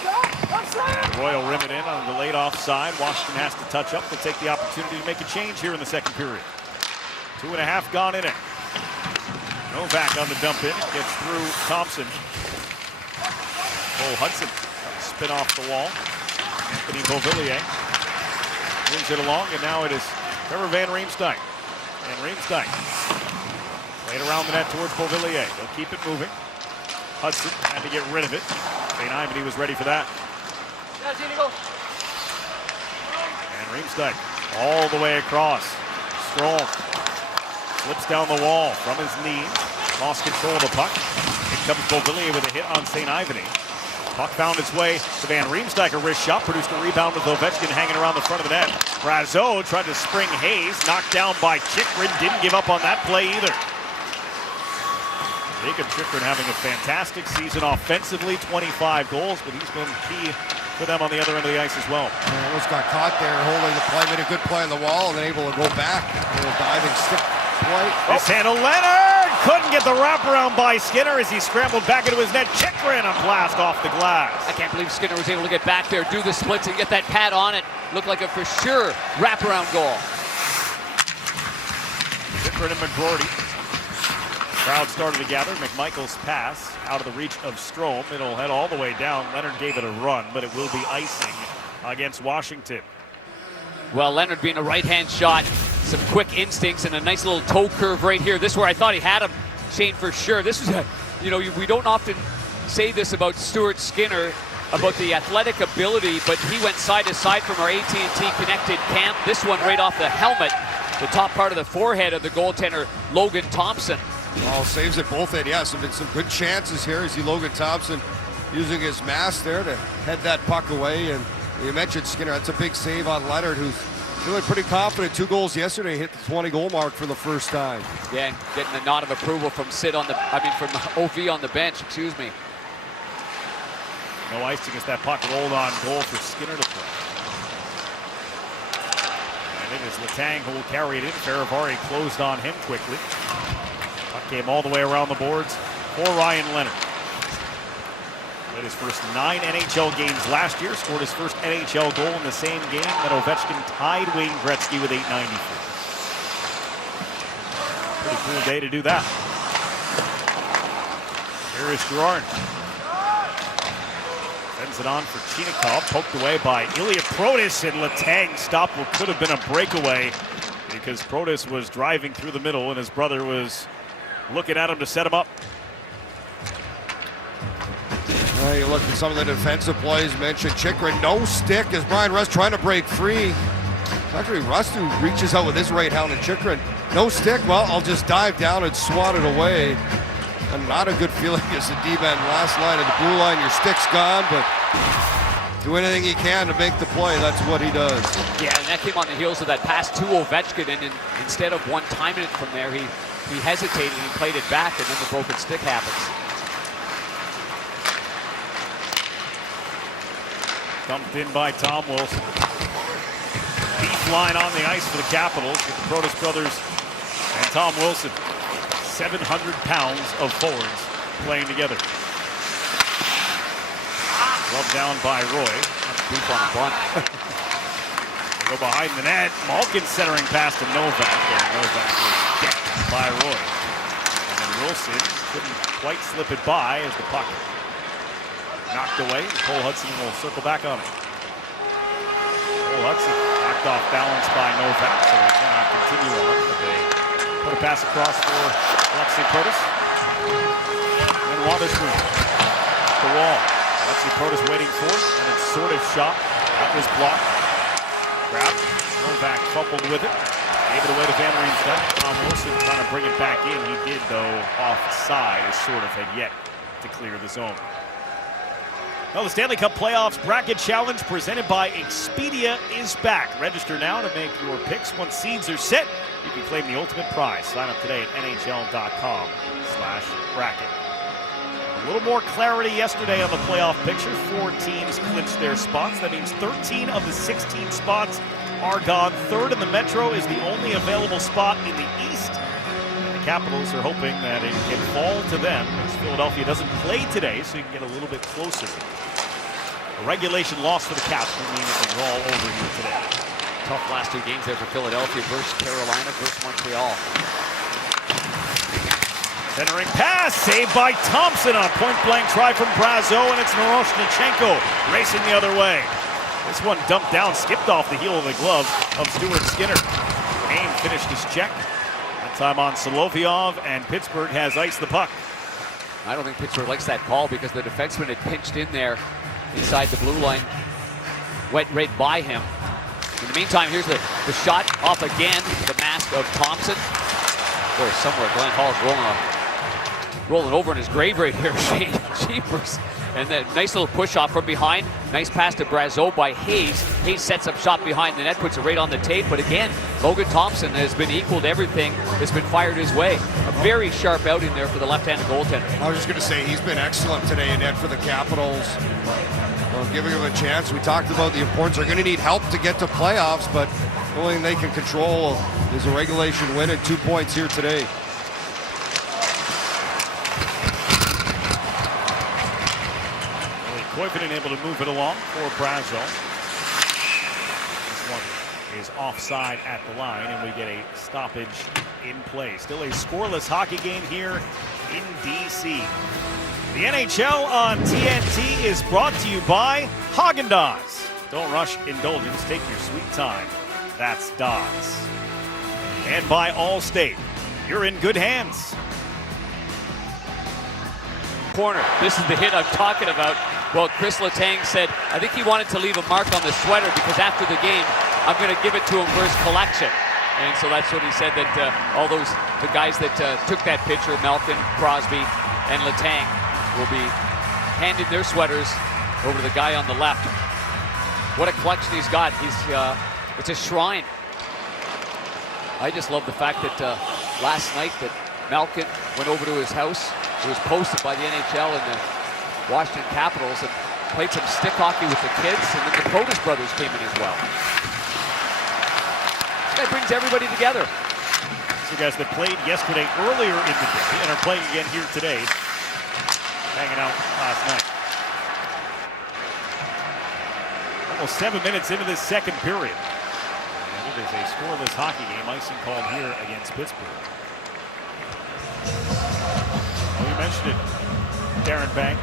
And Royal rim it in on the late offside. Washington has to touch up. They'll take the opportunity to make a change here in the second period. 2.5 gone in it. Novak on the dump in. Gets through Thompson. Cole Hudson spin off the wall. Anthony Beauvillier moves it along, and now it is Trevor Van Riemsdyk. And Riemsdyk played around the net towards Beauvillier. They'll keep it moving. Hudson had to get rid of it. St. Ivany was ready for that. And Riemsdyk all the way across. Strong slips down the wall from his knees. Lost control of the puck. Here comes Beauvillier with a hit on St. Ivany. Puck found its way to Van Riemsdyk. A wrist shot produced a rebound with Ovechkin hanging around the front of the net. Brazeau tried to spring Hayes. Knocked down by Chychrun. Didn't give up on that play either. Jacob Chychrun having a fantastic season offensively. 25 goals, but he's been key for them on the other end of the ice as well. Almost got caught there holding the play. Made a good play on the wall and then able to go back. A little diving stick play. Mishandle Leonard! Couldn't get the wraparound by Skinner as he scrambled back into his net. Chychrun a blast off the glass. I can't believe Skinner was able to get back there, do the splits, and get that pad on it. Looked like a for sure wraparound goal. Chychrun and McGroarty. Crowd started to gather. McMichael's pass out of the reach of Strome. It'll head all the way down. Leonard gave it a run, but it will be icing against Washington. Well, Leonard being a right-hand shot, some quick instincts and a nice little toe curve right here. This is where I thought he had him, Shane, for sure. This is we don't often say this about Stuart Skinner, about the athletic ability, but he went side to side from our AT&T connected camp. This one right off the helmet, the top part of the forehead of the goaltender, Logan Thompson. Oh, saves it both ends. Yes, been some good chances here. You see Logan Thompson using his mask there to head that puck away. And you mentioned Skinner. That's a big save on Leonard, who's feeling pretty confident. 2 goals yesterday, hit the 20-goal mark for the first time. Yeah, and getting the nod of approval from from OV on the bench. Excuse me. No icing as that puck rolled on goal for Skinner to play. And it is Letang who will carry it in. Faravari closed on him quickly. Puck came all the way around the boards for Ryan Leonard. Played his first 9 NHL games last year. Scored his first NHL goal in the same game that Ovechkin tied Wayne Gretzky with 894. Pretty cool day to do that. Here is Girard. Sends it on for Chinikov. Poked away by Ilya Protas, and Letang stopped what could have been a breakaway because Protas was driving through the middle and his brother was looking at him to set him up. You look at some of the defensive plays mentioned. Chychrun, no stick as Brian Rust trying to break free. It's actually Rust who reaches out with his right hand, and Chychrun, no stick. Well, I'll just dive down and swat it away. And not a good feeling as the D-man last line of the blue line. Your stick's gone, but do anything he can to make the play. That's what he does. Yeah, and that came on the heels of that pass to Ovechkin, and instead of one-timing it from there, he hesitated and played it back, and then the broken stick happens. Dumped in by Tom Wilson. Deep line on the ice for the Capitals with the Protas brothers and Tom Wilson. 700 pounds of forwards playing together. Rubbed down by Roy. Deep on the bunt. They go behind the net. Malkin centering past to Novak. And Novak was decked by Roy. And then Wilson couldn't quite slip it by as the puck knocked away. Cole Hudson will circle back on it. Cole Hudson knocked off balance by Novak, so they cannot continue on. But they put a pass across for Alexei Protas. And Wotherspoon. The wall. Alexei Protas waiting for it, and it's sort of shot. That was blocked. Grabbed. Novak fumbled with it. Gave it away to Van Riemsdyk. Tom Wilson trying to bring it back in. He did, though, offside, as sort of had yet to clear the zone. Well, the Stanley Cup Playoffs Bracket Challenge presented by Expedia is back. Register now to make your picks. Once seeds are set, you can claim the ultimate prize. Sign up today at NHL.com/bracket. A little more clarity yesterday on the playoff picture. 4 teams clinched their spots. That means 13 of the 16 spots are gone. Third in the Metro is the only available spot in the East. And the Capitals are hoping that it can fall to them as Philadelphia doesn't play today, so you can get a little bit closer. A regulation loss for the Caps will mean that they're all over here today. Tough last 2 games there for Philadelphia versus Carolina versus Montreal. Centering pass, saved by Thompson on a point-blank try from Brazeau, and it's Miroshnichenko racing the other way. This one dumped down, skipped off the heel of the glove of Stuart Skinner. Kane finished his check. That time on Solovyov, and Pittsburgh has iced the puck. I don't think Pittsburgh likes that call because the defenseman had pinched in there inside the blue line. Went right by him. In the meantime, here's the shot off again, the mask of Thompson. Boy, somewhere Glenn Hall's rolling over in his grave right here, Shane. Jeepers. And that nice little push off from behind. Nice pass to Brazeau by Hayes. Hayes sets up shot behind the net, puts it right on the tape. But again, Logan Thompson has been equal to everything that's been fired his way. A very sharp outing there for the left-handed goaltender. I was just going to say, he's been excellent today in net for the Capitals. Giving him a chance. We talked about the importance. They're going to need help to get to playoffs, but the only thing they can control is a regulation win and 2 points here today. Koivunen able to move it along for Brazeau. This one is offside at the line, and we get a stoppage in play. Still a scoreless hockey game here in D.C. The NHL on TNT is brought to you by Haagen-Dazs. Don't rush indulgence, take your sweet time. That's Dazs. And by Allstate. You're in good hands. Corner. This is the hit I'm talking about. Well, Chris Letang said, I think he wanted to leave a mark on the sweater because after the game, I'm going to give it to him for his collection. And so that's what he said, that all the guys that took that picture, Malkin, Crosby, and Letang, will be handing their sweaters over to the guy on the left. What a collection he's got. It's a shrine. I just love the fact that last night that Malkin went over to his house. It was posted by the NHL and the Washington Capitals and played some stick hockey with the kids, and then the Protas brothers came in as well. This guy brings everybody together. These are guys that played yesterday earlier in the day and are playing again here today. Hanging out last night. Almost 7 minutes into this second period. And it is a scoreless hockey game. Icing called here against Pittsburgh. Well, you mentioned it, Darren Bank,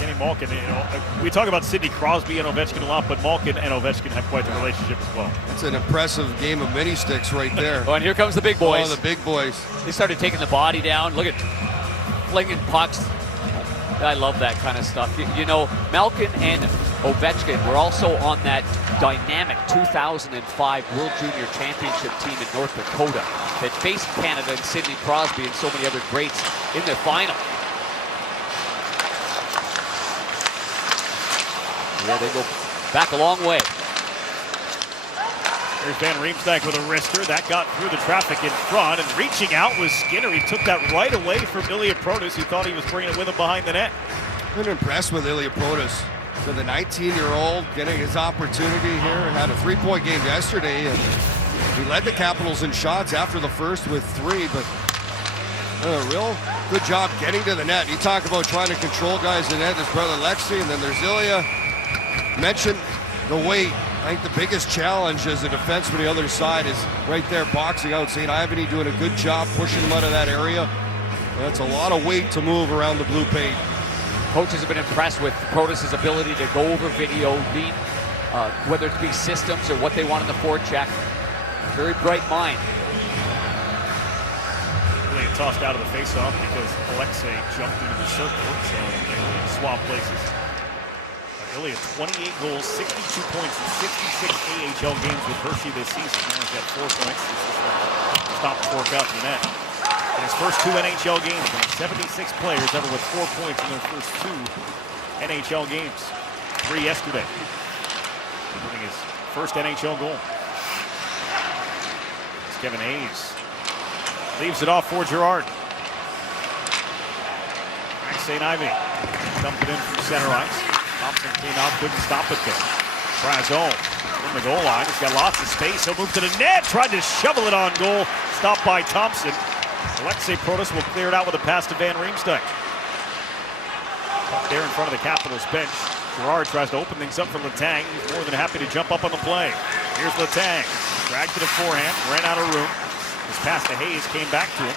Kenny Malkin. You know, we talk about Sidney Crosby and Ovechkin a lot, but Malkin and Ovechkin have quite the relationship as well. That's an impressive game of mini sticks right there. Oh, and here comes the big boys. Oh, the big boys. They started taking the body down. Look at flinging pucks. I love that kind of stuff. You know, Malkin and Ovechkin were also on that dynamic 2005 World Junior Championship team in North Dakota that faced Canada and Sidney Crosby and so many other greats in the final. Yeah, they go back a long way. There's Van Riemsdyk with a wrister. That got through the traffic in front, and reaching out was Skinner. He took that right away from Ilya Protas, who thought he was bringing it with him behind the net. Been impressed with Ilya Protas. So the 19-year-old getting his opportunity here. Had a 3-point game yesterday, and he led the Capitals in shots after the first with 3, but a real good job getting to the net. You talk about trying to control guys in net, his brother Lexi, and then there's Ilya. Mentioned the weight. I think the biggest challenge as a defenseman on the other side is right there boxing out. St. Ivany doing a good job pushing him out of that area. That's a lot of weight to move around the blue paint. Coaches have been impressed with Protas' ability to go over video, read whether it be systems or what they want in the forecheck. Very bright mind. Really tossed out of the faceoff because Alexei jumped into the circle, so they will swap places. Ilya, 28 goals, 62 points in 66 AHL games with Hershey this season. Now he's got 4 points. Stop the fork out in the net. In his first 2 NHL games, one of 76 players ever with 4 points in their first 2 NHL games. 3 yesterday. Including his first NHL goal. It's Kevin Hayes. Leaves it off for Girard. St. Ivany dumped it in from center ice. Thompson came out, couldn't stop it there. Brazeau from the goal line. He's got lots of space. He'll move to the net. Tried to shovel it on goal. Stopped by Thompson. Alexei Protas will clear it out with a pass to Van Riemsdyk. Up there in front of the Capitals bench. Girard tries to open things up for Letang. He's more than happy to jump up on the play. Here's Letang. Dragged to the forehand. Ran out of room. His pass to Hayes came back to him.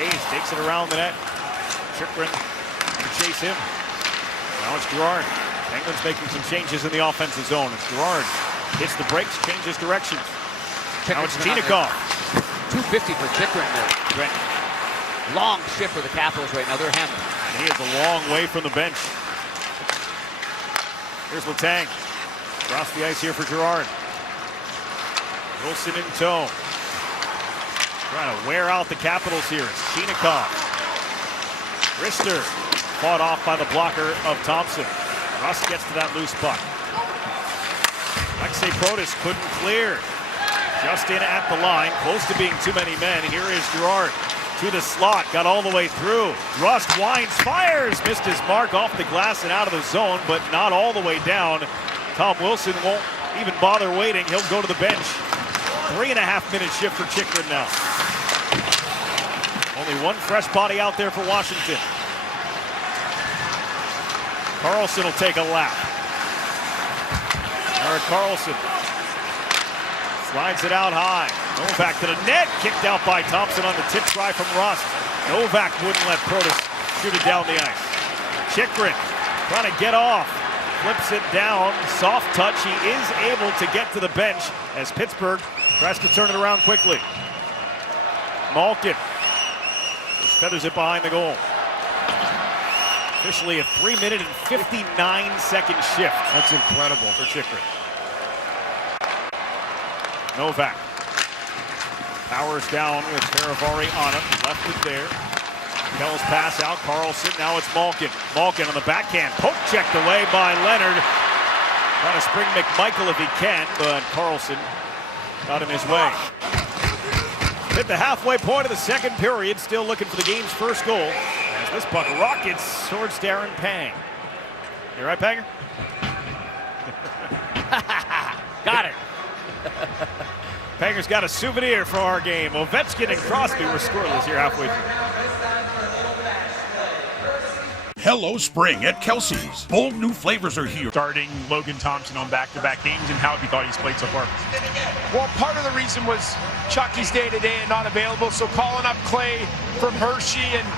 Hayes takes it around the net. Chychrun to chase him. Now it's Girard. Penguins making some changes in the offensive zone. It's Girard. Hits the brakes, changes directions. Now it's Chinakhov. 250 for Chychrun there. Long shift for the Capitals right now. They're hammered. And he is a long way from the bench. Here's Letang. Across the ice here for Girard. Wilson in tow. Trying to wear out the Capitals here. It's Chinakhov. Rister fought off by the blocker of Thompson. Rust gets to that loose puck. Alexei Protas couldn't clear. Just in at the line, close to being too many men. Here is Girard to the slot, got all the way through. Rust winds, fires, missed his mark off the glass and out of the zone, but not all the way down. Tom Wilson won't even bother waiting. He'll go to the bench. 3.5-minute shift for Chychrun now. Only one fresh body out there for Washington. Carlson will take a lap. Erik Karlsson slides it out high. Novak to the net, kicked out by Thompson on the tip try from Rust. Novak wouldn't let Protas shoot it down the ice. Chychrun trying to get off. Flips it down, soft touch. He is able to get to the bench as Pittsburgh tries to turn it around quickly. Malkin just feathers it behind the goal. Officially a 3-minute and 59-second shift. That's incredible for Chychrun. Novak powers down with Teravaри on him. Left it there. Kells pass out. Karlsson. Now it's Malkin. Malkin on the backhand. Poke checked away by Leonard. Trying to spring McMichael if he can, but Karlsson got him his way. Hit the halfway point of the second period. Still looking for the game's first goal. As this puck rockets towards Darren Pang. You right, Panger? Got it. Panger's got a souvenir for our game. Ovechkin and Crosby were scoreless here halfway through. Hello Spring at Kelsey's. Bold new flavors are here. Starting Logan Thompson on back-to-back games, and how have you thought he's played so far? Well, part of the reason was Chucky's day-to-day and not available, so calling up Clay from Hershey and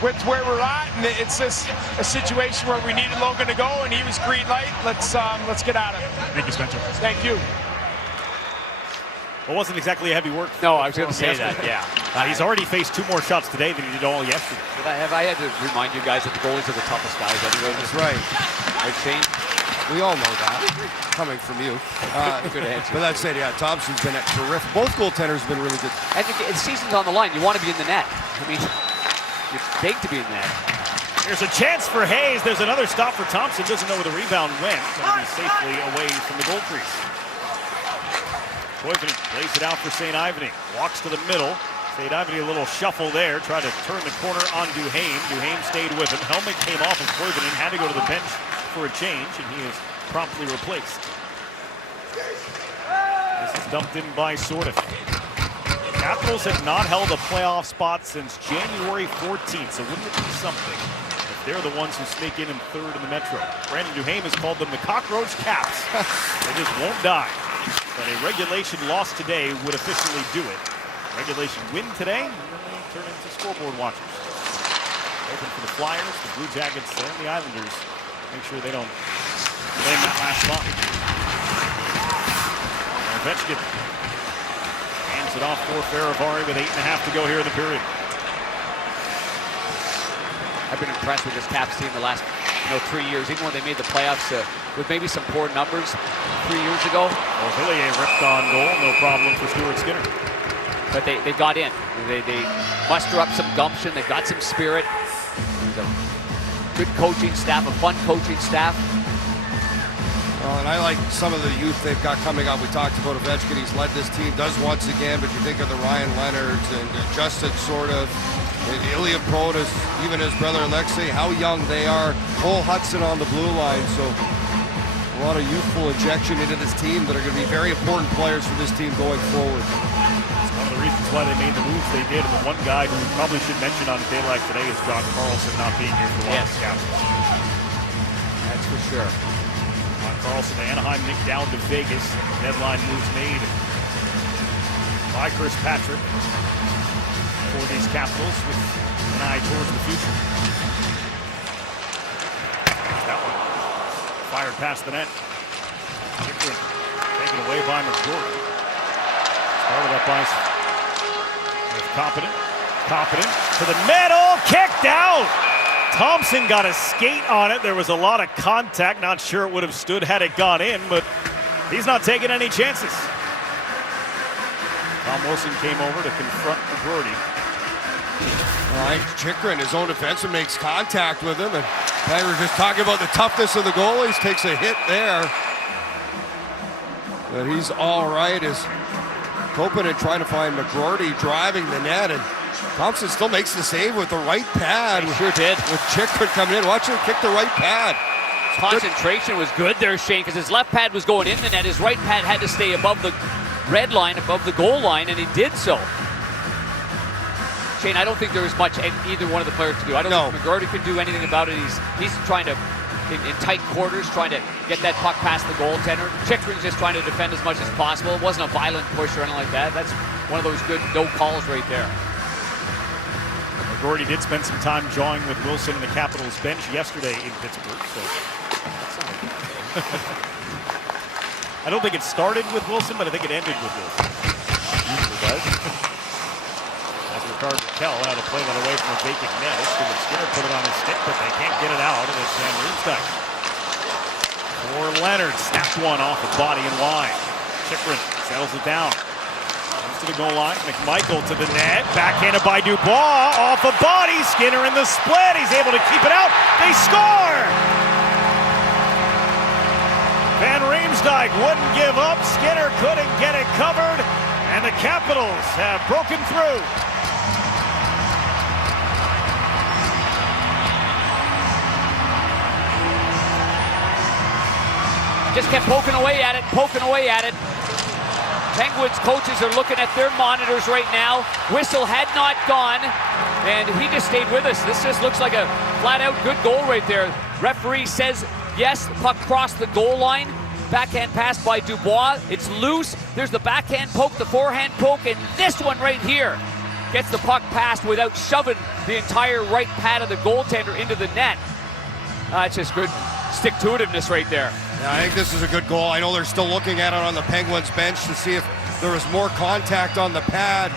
with where we're at, and it's just a situation where we needed Logan to go, and he was green light. Let's get at it. Thank you, Spencer. Thank you. Well, it wasn't exactly a heavy work. No, I was going to say that, yeah. He's already faced 2 more shots today than he did all yesterday. Have I had to remind you guys that the goalies are the toughest guys anyway? That's right. Right, Shane? We all know that, coming from you. Good answer. But that said, yeah, Thompson's been terrific. Both goaltenders have been really good. And the season's on the line. You want to be in the net. I mean, you're big to be in the net. There's a chance for Hayes. There's another stop for Thompson. Doesn't know where the rebound went. Going to be safely away from the goal crease. Koivunen plays it out for St. Ivany. Walks to the middle. St. Ivany a little shuffle there. Tried to turn the corner on Duhaime. Duhaime stayed with him. Helmet came off of Koivunen. Had to go to the bench for a change, and he is promptly replaced. This is dumped in by Sortif. Capitals have not held a playoff spot since January 14th, so wouldn't it be something if they're the ones who sneak in third in the Metro? Brandon Duhaime has called them the Cockroach Caps. They just won't die. But a regulation loss today would officially do it. Regulation win today, and then they turn into scoreboard watchers. Open for the Flyers, the Blue Jackets, and the Islanders. Make sure they don't claim that last spot. Ovechkin hands it off for Faravari with 8.5 to go here in the period. I've been impressed with this Caps team the last 3 years, even when they made the playoffs with maybe some poor numbers 3 years ago. Well, Villiers ripped on goal, no problem for Stuart Skinner. But they got in. They muster up some gumption. They've got some spirit. There's a good coaching staff, a fun coaching staff. Well, and I like some of the youth they've got coming up. We talked about Ovechkin. He's led this team, does once again, but you think of the Ryan Leonards and Justin sort of, Ilya Protas, even his brother Alexei, how young they are. Cole Hudson on the blue line, so a lot of youthful injection into this team that are going to be very important players for this team going forward. It's one of the reasons why they made the moves they did, and the one guy who we probably should mention on a day like today is John Carlson not being here for the Capitals. That's for sure. John Carlson to Anaheim, Nick down to Vegas. Deadline moves made by Chris Patrick for these Capitals with an eye towards the future. That one fired past the net. Taken away by McGrory. Started up by Competent to the middle, kicked out. Thompson got a skate on it. There was a lot of contact. Not sure it would have stood had it gone in, but he's not taking any chances. Tom Wilson came over to confront McGrory. All right, Chychrun, his own defenseman, makes contact with him, and we were just talking about the toughness of the goalies. Takes a hit there, but he's all right as Kopanen trying to find McGrory driving the net, and Thompson still makes the save with the right pad. He sure did. With Chychrun coming in, watch him kick the right pad. Concentration was good there, Shane, because his left pad was going in the net. His right pad had to stay above the red line, above the goal line, and he did so. Shane, I don't think there was much either one of the players to do. I don't think McGrory could do anything about it. He's trying to, in tight quarters, trying to get that puck past the goaltender. Chychrun's just trying to defend as much as possible. It wasn't a violent push or anything like that. That's one of those good no calls right there. McGrory did spend some time jawing with Wilson in the Capitals bench yesterday in Pittsburgh. So I don't think it started with Wilson, but I think it ended with Wilson. Usually does. As Rickard Rakell had to play that away from a vacant net. Skinner put it on his stick, but they can't get it out, and it's Van Riemsdyk. For Leonard, snapped one off the body and wide. Chychrun settles it down. To the goal line, McMichael to the net, backhanded by Dubois, off a body, Skinner in the split, he's able to keep it out, they score! Van Riemsdyk wouldn't give up, Skinner couldn't get it covered, and the Capitals have broken through. Just kept poking away at it. Penguins coaches are looking at their monitors right now. Whistle had not gone, and he just stayed with us. This just looks like a flat-out good goal right there. Referee says yes, the puck crossed the goal line. Backhand pass by Dubois. It's loose. There's the backhand poke, the forehand poke, and this one right here gets the puck past without shoving the entire right pad of the goaltender into the net. It's just good stick-to-itiveness right there. Yeah, I think this is a good goal. I know they're still looking at it on the Penguins bench to see if there was more contact on the pad,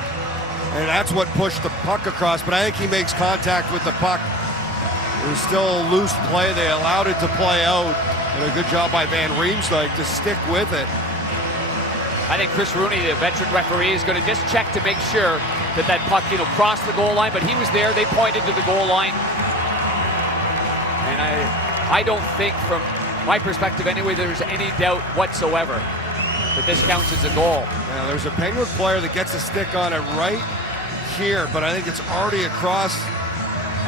and that's what pushed the puck across, but I think he makes contact with the puck. It was still a loose play. They allowed it to play out, and a good job by Van Riemsdyk to stick with it. I think Chris Rooney, the veteran referee, is going to just check to make sure that that puck, crossed the goal line, but he was there. They pointed to the goal line. And I don't think, from my perspective anyway, there's any doubt whatsoever that this counts as a goal. Yeah, there's a Penguin player that gets a stick on it right here, but I think it's already across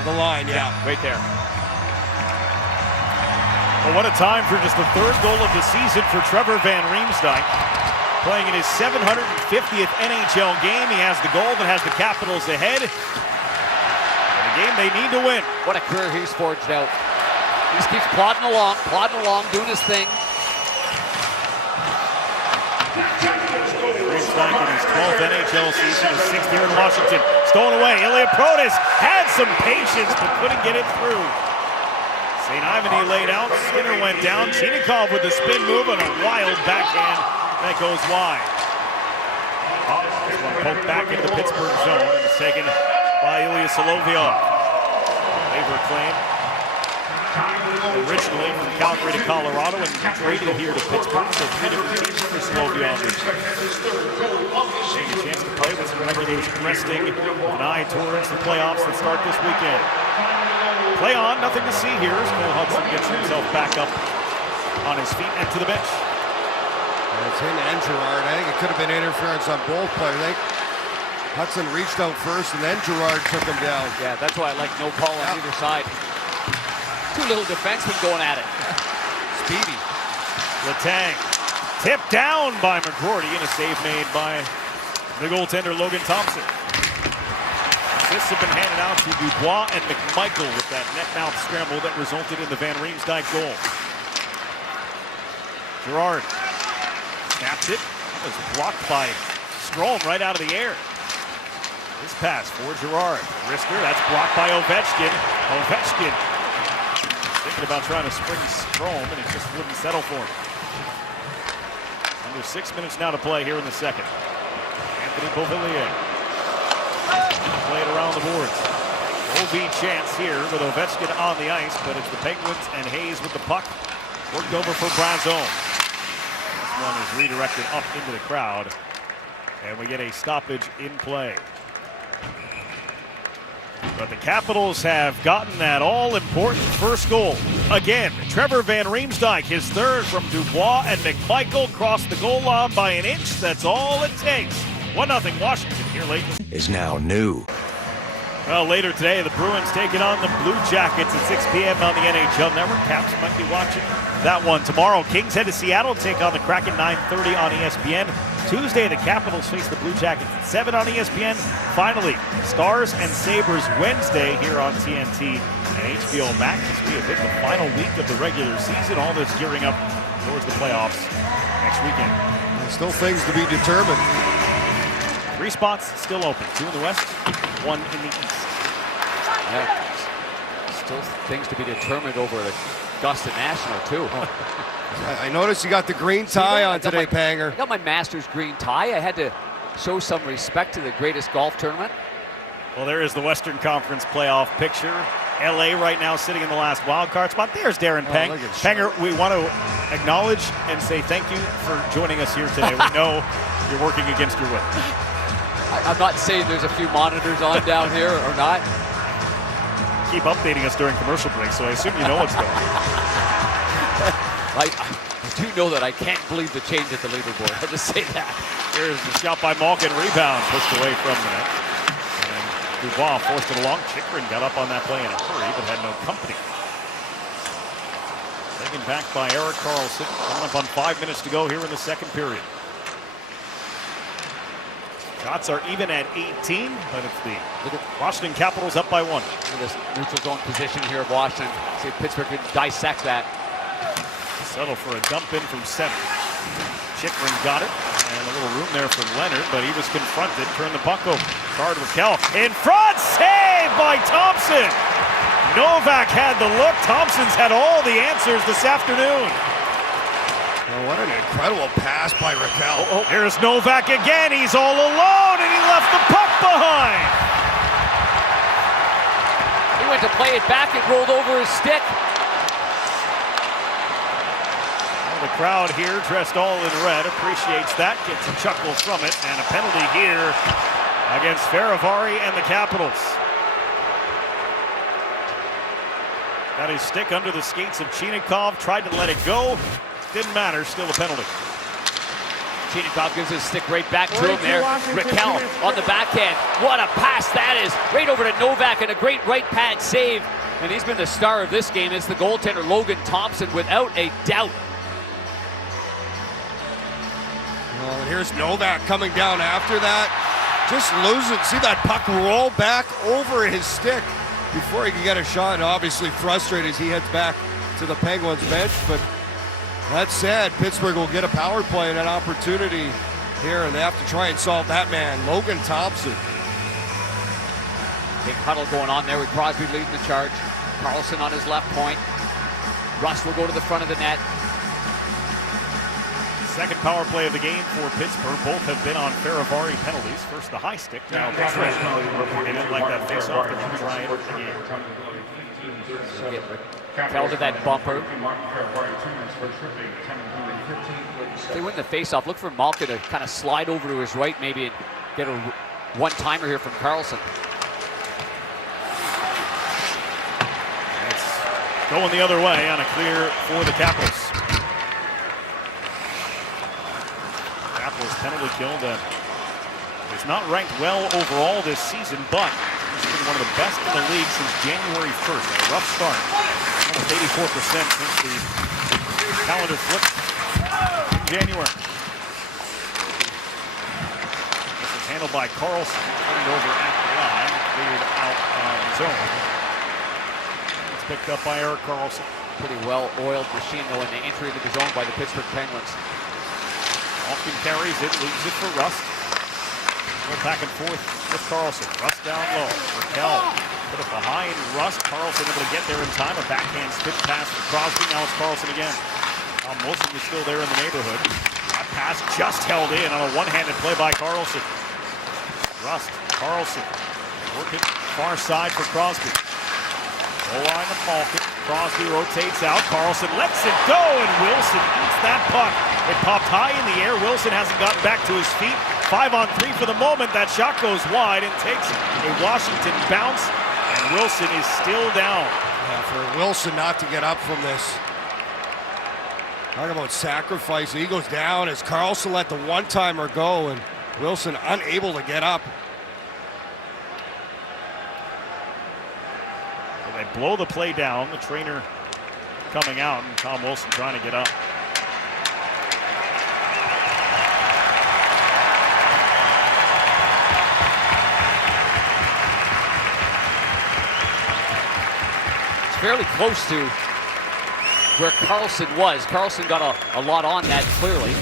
the line. Yeah, right there. Well, what a time for just the third goal of the season for Trevor Van Riemsdyk. Playing in his 750th NHL game. He has the goal that has the Capitals ahead. In a game they need to win. What a career he's forged out. He just keeps plodding along, doing his thing. Riemsdyk in his 12th NHL season, his 6th year in Washington. Stolen away. Ilya Protas had some patience but couldn't get it through. St. Ivany laid out. Skinner went down. Chinikov with the spin move and a wild backhand that goes wide. This one poked back into the Pittsburgh zone and was taken by Ilya Solovyov. Waiver claim originally from Calgary to Colorado and traded here to Pittsburgh, so 3 different teams for Solovyov. Getting a chance to play with some regulars resting an eye towards the playoffs that start this weekend. Play on, nothing to see here as Cole Hudson gets himself back up on his feet and to the bench. It's him and Girard. I think it could have been interference on both players. I think Hudson reached out first and then Girard took him down. Yeah, that's why I like no call on either side. Two little defensemen going at it. Speedy. Letang tipped down by McGroarty and a save made by the goaltender Logan Thompson. Assists have been handed out to Dubois and McMichael with that net-mouth scramble that resulted in the Van Riemsdyk goal. Girard snaps it. That was blocked by Strome right out of the air. This pass for Girard. Risker, that's blocked by Ovechkin. Ovechkin thinking about trying to spring Strome, and it just wouldn't settle for him. Under 6 minutes now to play here in the second. Anthony Beauvillier. Play it around the boards. OB chance here with Ovechkin on the ice, but it's the Penguins and Hayes with the puck. Worked over for Brazone. This one is redirected up into the crowd, and we get a stoppage in play. But the Capitals have gotten that all-important first goal. Again, Trevor Van Riemsdyk, his third from Dubois and McMichael, crossed the goal line by an inch. That's all it takes. 1-0 Washington here late. Is now new. Well, later today, the Bruins taking on the Blue Jackets at 6 p.m. on the NHL Network. Caps might be watching that one tomorrow. Kings head to Seattle to take on the Kraken 9:30 on ESPN. Tuesday, the Capitals face the Blue Jackets at 7 on ESPN. Finally, Stars and Sabres Wednesday here on TNT and HBO Max as we have hit the final week of the regular season. All this gearing up towards the playoffs next weekend. There's still things to be determined. 3 spots still open. 2 in the West, 1 in the East. Yeah. Still things to be determined over at Augusta National, too. I noticed you got the green tie on today, Panger. I got my Masters green tie. I had to show some respect to the greatest golf tournament. Well, there is the Western Conference playoff picture. LA right now sitting in the last wild card spot. There's Darren Pang. Panger, we want to acknowledge and say thank you for joining us here today. We know you're working against your will. I'm not saying there's a few monitors on down here or not. Keep updating us during commercial breaks, so I assume you know what's going on. I do know that I can't believe the change at the leaderboard. I'll just say that. Here's the shot by Malkin, rebound pushed away from the net. And Dubois forced it along. Chychrun got up on that play in a hurry, but had no company. Taken back by Erik Karlsson. Coming up on 5 minutes to go here in the second period. Shots are even at 18, but it's the Washington Capitals up by 1. Look at this neutral zone position here of Washington. See if Pittsburgh can dissect that. Settle for a dump in from 7. Chychrun got it, and a little room there for Leonard, but he was confronted. Turned the puck over. Card with Kell in front, save by Thompson. Novak had the look. Thompson's had all the answers this afternoon. Oh, what an incredible pass by Raquel. Here's Novak again. He's all alone, and he left the puck behind. He went to play it back and rolled over his stick. Well, the crowd here, dressed all in red, appreciates that. Gets a chuckle from it, and a penalty here against Faravari and the Capitals. Got his stick under the skates of Chinikov. Tried to let it go. Didn't matter, still a penalty. Chinikov gives his stick right back to him there. Raquel on the backhand. What a pass that is. Right over to Novak and a great right pad save And he's been the star of this game. It's the goaltender, Logan Thompson, without a doubt. Well, and here's Novak coming down after that. Just losing. See that puck roll back over his stick before he can get a shot. And obviously frustrated as he heads back to the Penguins bench. But that said, Pittsburgh will get a power play and an opportunity here, and they have to try and solve that man, Logan Thompson. Big huddle going on there with Crosby leading the charge. Carlson on his left point. Rust will go to the front of the net. Second power play of the game for Pittsburgh. Both have been on Faravari penalties. First the high stick, now Pittsburgh. They didn't like that face-off. They're going to try it again. Fell to that bumper. They win the face-off. Look for Malkin to kind of slide over to his right maybe and get a one-timer here from Carlson. It's going the other way on a clear for the Capitals. Capitals penalty kill that is not ranked well overall this season, but it's been one of the best in the league since January 1st. A rough start. Almost 84% since the calendar flipped in January. This is handled by Carlson. Turned over at the line. Cleared out on his own. It's picked up by Erik Karlsson. Pretty well-oiled machine, though, in the entry into the zone by the Pittsburgh Penguins. Malkin carries it, leaves it for Rust. Go back and forth with Karlsson. Rust down low. Raquel put it behind Rust. Karlsson able to get there in time. A backhand spit pass for Crosby. Now it's Karlsson again. Tom Wilson was still there in the neighborhood. That pass just held in on a one-handed play by Karlsson. Rust, Karlsson. Work it far side for Crosby. Goal line to Malkin. Crosby rotates out. Karlsson lets it go, and Wilson eats that puck. It popped high in the air. Wilson hasn't gotten back to his feet. 5-on-3 for the moment. That shot goes wide and takes a Washington bounce, and Wilson is still down. Yeah, for Wilson not to get up from this. Talk about sacrifice. He goes down as Karlsson let the one-timer go, and Wilson unable to get up. So they blow the play down. The trainer coming out, and Tom Wilson trying to get up. Fairly close to where Karlsson was. Karlsson got a lot on that, clearly.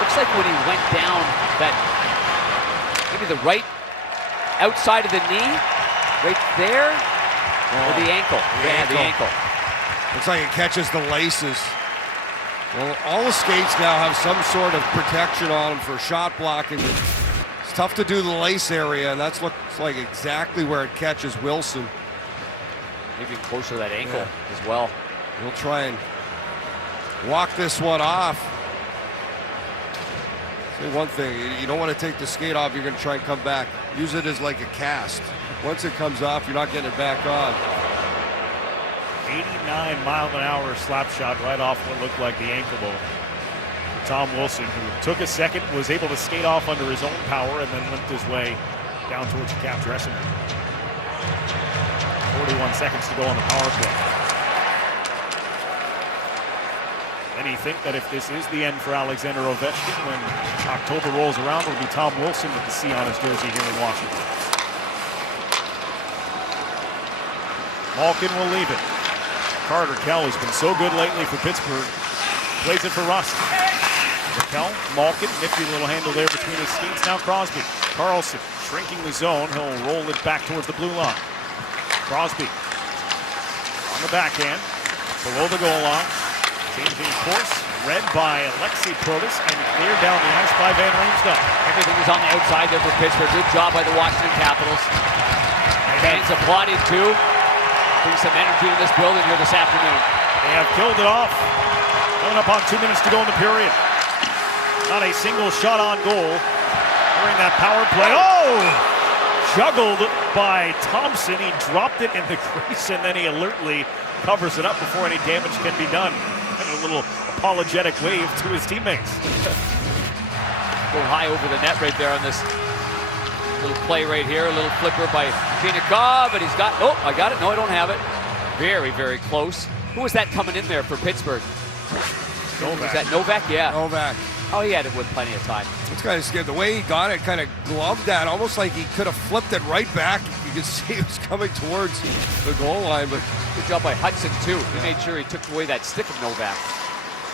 Looks like when he went down that, maybe the right outside of the knee, right there, or the ankle. The ankle. Looks like it catches the laces. Well, all the skates now have some sort of protection on them for shot blocking. It's tough to do the lace area, and that looks like exactly where it catches Wilson. Maybe closer to that ankle as well. We'll try and walk this one off. Say one thing, you don't want to take the skate off, you're going to try and come back. Use it as like a cast. Once it comes off, you're not getting it back on. 89-mile-an-hour slap shot right off what looked like the ankle bone. Tom Wilson, who took a second, was able to skate off under his own power and then limped his way down towards the cap dressing room. 41 seconds to go on the power play. Many think that if this is the end for Alexander Ovechkin, when October rolls around, it'll be Tom Wilson with the C on his jersey here in Washington. Malkin will leave it. Carter Kell has been so good lately for Pittsburgh. Plays it for Rust. Raquel, Malkin, nifty little handle there between his skates. Now Crosby. Karlsson shrinking the zone. He'll roll it back towards the blue line. Crosby on the backhand, below the goal line. Changing course, read by Alexei Protas and cleared down the ice by Van Riemsdyk. Everything is on the outside there for Pittsburgh. Good job by the Washington Capitals. Fans applauding too. Bring some energy in this building here this afternoon. They have killed it off. Coming up on 2 minutes to go in the period. Not a single shot on goal during that power play. Oh! Juggled by Thompson. He dropped it in the crease and then he alertly covers it up before any damage can be done. And a little apologetic wave to his teammates. Go high over the net right there on this Little play right here, a little flipper by Chinikov, and he's got, oh, I got it. No, I don't have it. Very, very close. Who was that coming in there for Pittsburgh? Novak. Was that Novak? Yeah. Novak. Oh, he had it with plenty of time. It's kind of scared. The way he got it, kind of gloved that, almost like he could have flipped it right back. You could see it was coming towards the goal line, but good job by Hudson, too. He made sure he took away that stick of Novak.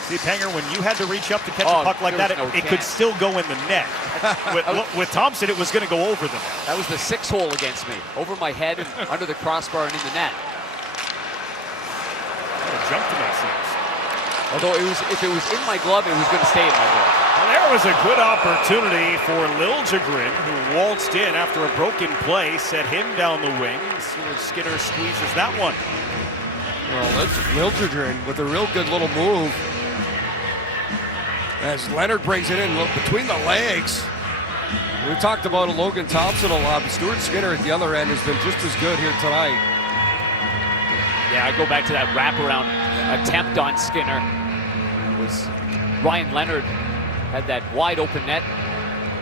See, Panger, when you had to reach up to catch a puck like that, it could still go in the net. with Thompson, it was going to go over the net. That was the 6 hole against me. Over my head and under the crossbar and in the net. What a jump to make sense. Although if it was in my glove, it was going to stay in my glove. Well, there was a good opportunity for Liljegren, who waltzed in after a broken play, set him down the wing. Skinner squeezes that one. Well, Liljegren with a real good little move. As Leonard brings it in, look between the legs. We talked about Logan Thompson a lot, but Stuart Skinner at the other end has been just as good here tonight. Yeah, I go back to that wraparound attempt on Skinner. It was Ryan Leonard had that wide open net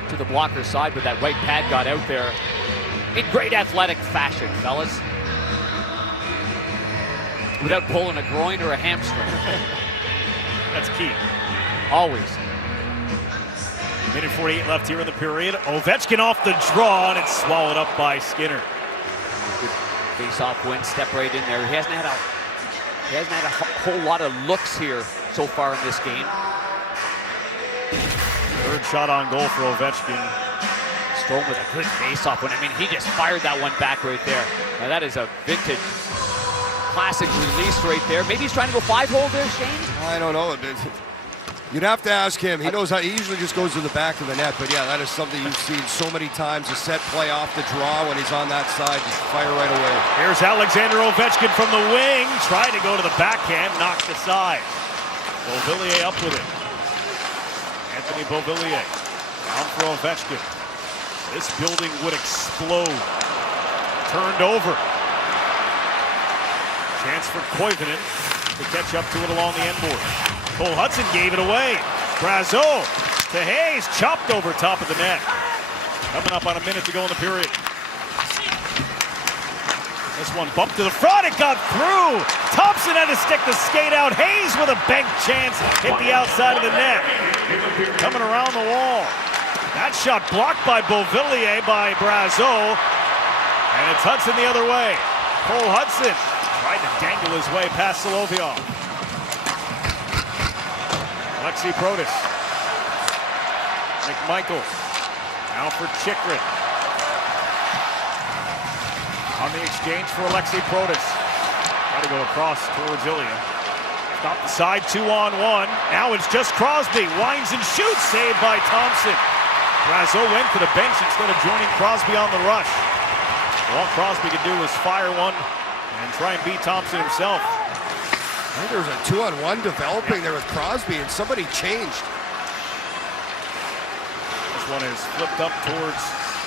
to the blocker side, but that right pad got out there in great athletic fashion, fellas. Without pulling a groin or a hamstring. That's key. Always. Minute 48 left here in the period. Ovechkin off the draw, and it's swallowed up by Skinner. Good face-off win, step right in there. He hasn't had a whole lot of looks here so far in this game. Third shot on goal for Ovechkin. Strome with a good face-off win. I mean, he just fired that one back right there. Now that is a vintage classic release right there. Maybe he's trying to go 5-hole there, Shane? I don't know. You'd have to ask him. He knows how. He usually just goes to the back of the net. But yeah, that is something you've seen so many times. A set play off the draw when he's on that side, just fire right away. Here's Alexander Ovechkin from the wing, trying to go to the backhand, knocked aside. Beauvillier up with it. Anthony Beauvillier down for Ovechkin. This building would explode. Turned over. Chance for Koivunen to catch up to it along the end board. Cole Hudson gave it away. Brazeau to Hayes, chopped over top of the net. Coming up on a minute to go in the period. This one bumped to the front, it got through. Thompson had to stick the skate out. Hayes with a bank chance, hit the outside of the net. Coming around the wall. That shot blocked by Beauvillier by Brazeau. And it's Hudson the other way. Cole Hudson tried to dangle his way past Solovyov. Alexi Protas. McMichael. Now for Chikrin. On the exchange for Alexi Protas. Try to go across towards Ilya. Stop the side, 2-on-1. Now it's just Crosby. Winds and shoots. Saved by Thompson. Brazeau went to the bench instead of joining Crosby on the rush. All Crosby could do was fire one and try and beat Thompson himself. I think there was a 2-on-1 developing there with Crosby, and somebody changed. This one is flipped up towards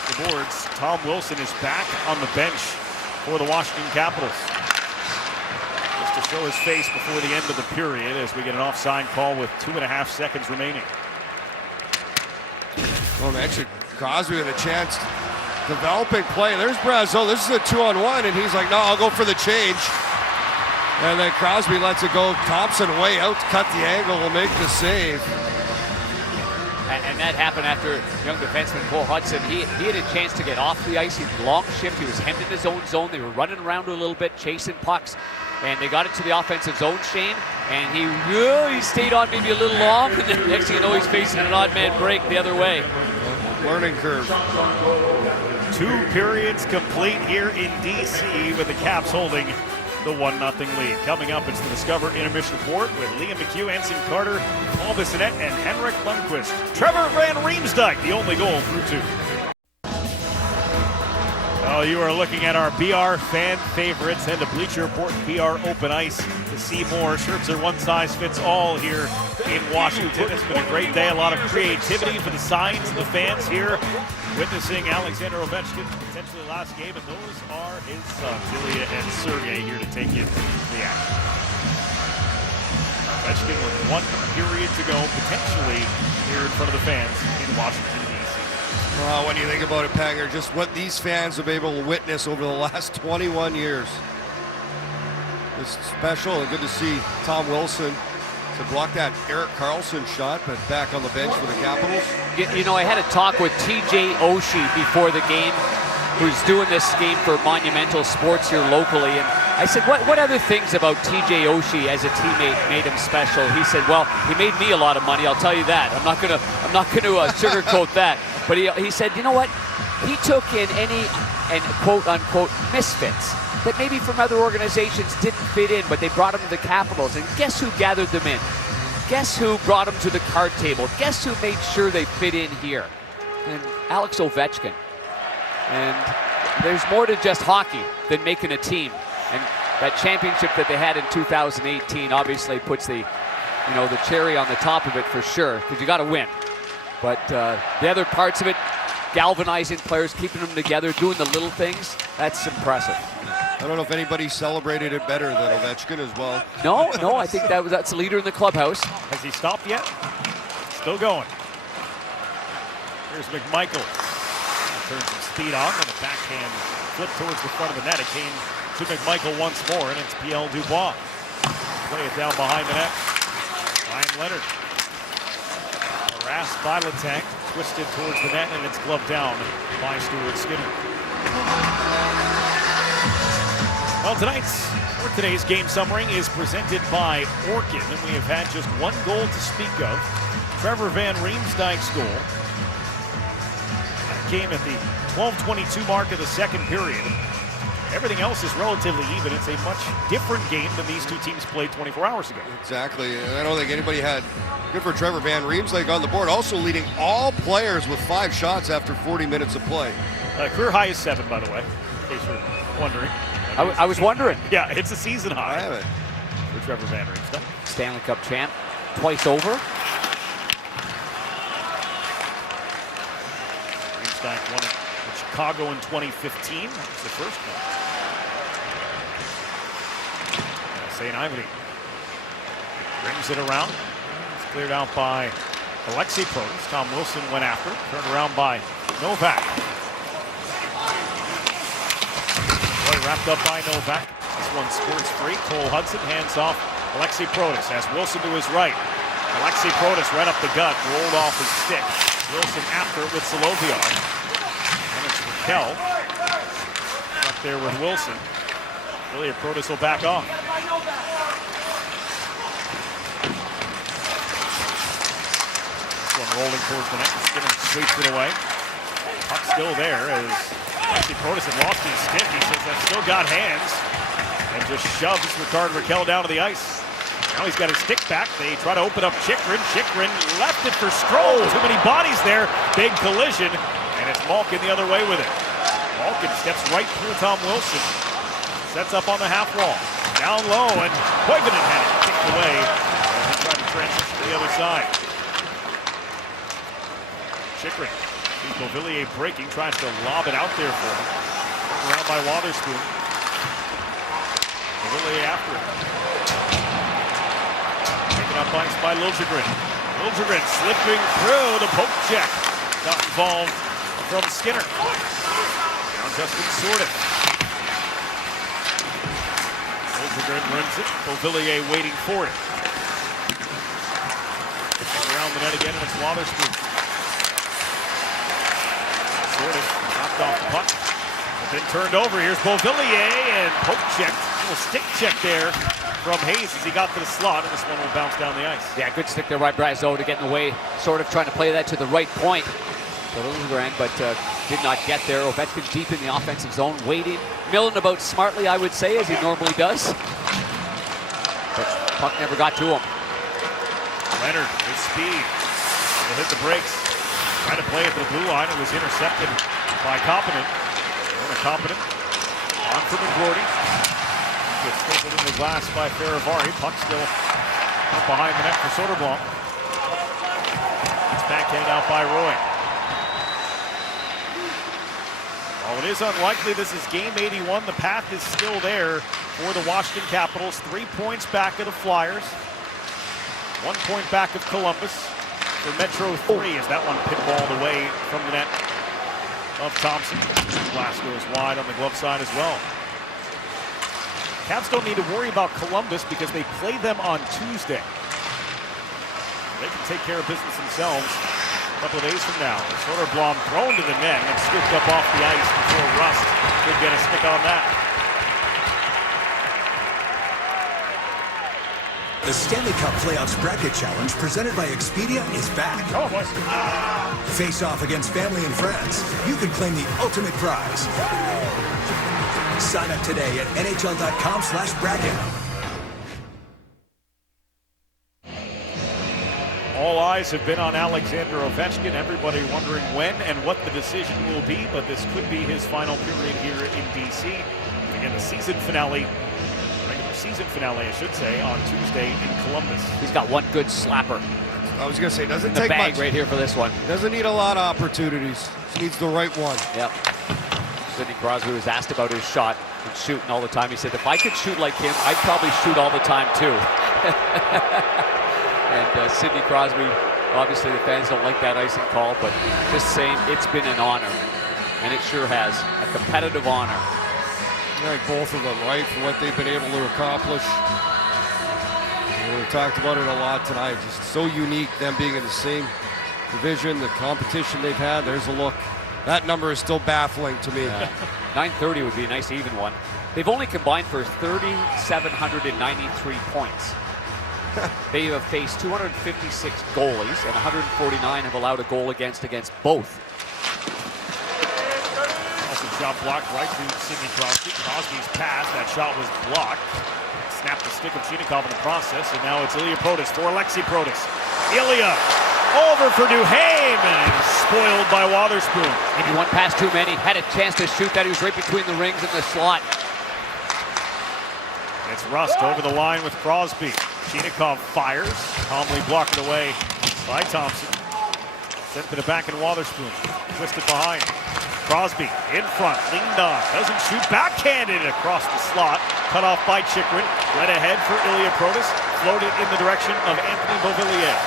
the boards. Tom Wilson is back on the bench for the Washington Capitals. Just to show his face before the end of the period as we get an offside call with 2.5 seconds remaining. Well, actually, Crosby with a chance. Developing play. There's Brazeau. This is a 2-on-1, and he's like, no, I'll go for the change. And then Crosby lets it go. Thompson way out to cut the angle, will make the save. And that happened after young defenseman Cole Hudson. He had a chance to get off the ice. He had a long shift. He was hemmed in his own zone. They were running around a little bit, chasing pucks. And they got it to the offensive zone, Shane. And he stayed on maybe a little long. And then next thing you know, he's facing an odd man break the other way. Learning curve. 2 periods complete here in DC with the Caps holding the 1-0 lead. Coming up, it's the Discover Intermission Report with Liam McHugh, Ensign Carter, Paul Bissonnette, and Henrik Lundqvist. Trevor Van Riemsdyk, the only goal through 2. Oh, you are looking at our BR fan favorites. Head to Bleacher Report and BR Open Ice to see more. Shirts are one size fits all here in Washington. It's been a great day. A lot of creativity for the signs and the fans here. Witnessing Alexander Ovechkin's potentially last game, and those are his sons, Ilya and Sergei, here to take you to the action. Ovechkin with 1 period to go, potentially here in front of the fans in Washington, D.C. When you think about it, Panger, just what these fans have been able to witness over the last 21 years. It's special and good to see Tom Wilson to block that Erik Karlsson shot, but back on the bench for the Capitals. You know, I had a talk with TJ Oshie before the game, who's doing this game for Monumental Sports here locally, and I said, what other things about TJ Oshie as a teammate made him special? He said, well, he made me a lot of money, I'll tell you that. I'm not gonna sugarcoat that. But he said, you know what? He took in any and quote-unquote misfits that maybe from other organizations didn't fit in, but they brought them to the Capitals. And guess who gathered them in? Guess who brought them to the card table? Guess who made sure they fit in here? And Alex Ovechkin. And there's more to just hockey than making a team. And that championship that they had in 2018 obviously puts the cherry on the top of it for sure, because you got to win. But the other parts of it, galvanizing players, keeping them together, doing the little things, that's impressive. I don't know if anybody celebrated it better than Ovechkin as well. No, I think that's the leader in the clubhouse. Has he stopped yet? Still going. Here's McMichael. Turns some speed on and a backhand flip towards the front of the net. It came to McMichael once more, and it's P.L. Dubois. Play it down behind the net. Ryan Leonard. Harassed by Letang, twisted towards the net, and it's gloved down by Stuart Skinner. Well, today's game summary is presented by Orkin, and we have had just one goal to speak of. Trevor Van Riemsdyk's goal. That came at the 12:22 mark of the second period. Everything else is relatively even. It's a much different game than these two teams played 24 hours ago. Exactly. And I don't think anybody had good for Trevor Van Riemsdyk on the board. Also leading all players with 5 shots after 40 minutes of play. Career high is 7, by the way, in case you're wondering. I was wondering. Yeah, it's a season high. I have it. For Trevor Van Riemsdyk. Stanley Cup champ, twice over. Riemsdyk won it in Chicago in 2015. That was the first one. St. Ivany brings it around. It's cleared out by Alexei Protas. Tom Wilson went after. Turned around by Novak. Boy, wrapped up by Novak. This one squirts free. Cole Hudson hands off Alexei Protas. Has Wilson to his right. Alexei Protas right up the gut. Rolled off his stick. Wilson after it with Solovyov. And it's Raquel. Up there with Wilson. Really, Protas will back off. This one rolling towards the net. Skinner sweeps it away. Puck still there as Alexei Protas had lost his stick. He says, I've still got hands. And just shoves Raquel down to the ice. Now he's got his stick back. They try to open up Chychrun. Chychrun left it for Stroll. Too many bodies there. Big collision. And it's Malkin the other way with it. Malkin steps right through Tom Wilson. Sets up on the half wall. Down low, and Koivunen had it kicked away. And he tried to transition to the other side. Chychrun sees Beauvillier breaking, tries to lob it out there for him. Turned around by Wotherspoon. Beauvillier after it. Taken up by Liljegren. Liljegren slipping through the poke check. Got involved from Skinner. Now Justin Sorted. Liljegren runs it. Beauvillier waiting for it. Around the net again, and it's Wotherspoon. Sorted. Knocked off the puck. But then turned over. Here's Beauvillier, and poke check. A little stick check there from Hayes as he got to the slot, and this one will bounce down the ice. Yeah, good stick there by Brazeau to get in the way, sort of trying to play that to the right point. Liljegren, but did not get there. Ovechkin deep in the offensive zone, waiting, milling about smartly, I would say, as he normally does. But puck never got to him. Leonard with speed. He'll hit the brakes. Tried to play it to the blue line. It was intercepted by Koppinen. Koppinen on for McGroarty. Gets stapled in the glass by Farivari. Puck still up behind the net for Soderblom. It's backhanded out by Roy. While it is unlikely this is game 81, the path is still there for the Washington Capitals. 3 points back of the Flyers. 1 point back of Columbus. for Metro 3 as that one pinballed away from the net of Thompson. Glass goes wide on the glove side as well. Caps don't need to worry about Columbus because they play them on Tuesday. They can take care of business themselves a couple of days from now. Soderblom thrown to the net and scooped up off the ice before Rust could get a stick on that. The Stanley Cup Playoffs Bracket Challenge presented by Expedia is back. Oh, boy. Face off against family and friends. You can claim the ultimate prize. Sign up today at nhl.com/bracket. All eyes have been on Alexander Ovechkin. Everybody wondering when and what the decision will be, but this could be his final period here in DC. Again, the season finale. Season finale, I should say, on Tuesday in Columbus. He's got one good slapper. I was going to say, doesn't in the take bag much. Right here for this one. Doesn't need a lot of opportunities. Just needs the right one. Yep. Sidney Crosby was asked about his shot and shooting all the time. He said, if I could shoot like him, I'd probably shoot all the time too. And Sidney Crosby, obviously the fans don't like that icing call, but just saying it's been an honor. And it sure has. A competitive honor. I like both of them, right, for what they've been able to accomplish. We talked about it a lot tonight. Just so unique, them being in the same division, the competition they've had. There's a look. That number is still baffling to me. Yeah. 930 would be a nice even one. They've only combined for 3,793 points. They have faced 256 goalies, and 149 have allowed a goal against both. Shot blocked right through Sidney Crosby. Crosby's pass, that shot was blocked. Snapped the stick of Chinikov in the process, and now it's Ilya Protas for Alexi Protas. Ilya over for Duhaime, and spoiled by Wotherspoon. Maybe one pass too many. Had a chance to shoot that. He was right between the rings and the slot. It's Rust over the line with Crosby. Chinikov fires, calmly blocked away by Thompson. Sent to the back in Wotherspoon. Twisted behind. Crosby in front, leaned on, doesn't shoot, backhanded across the slot, cut off by Chychrun, right ahead for Ilya Protas, floated in the direction of Anthony Beauvillier.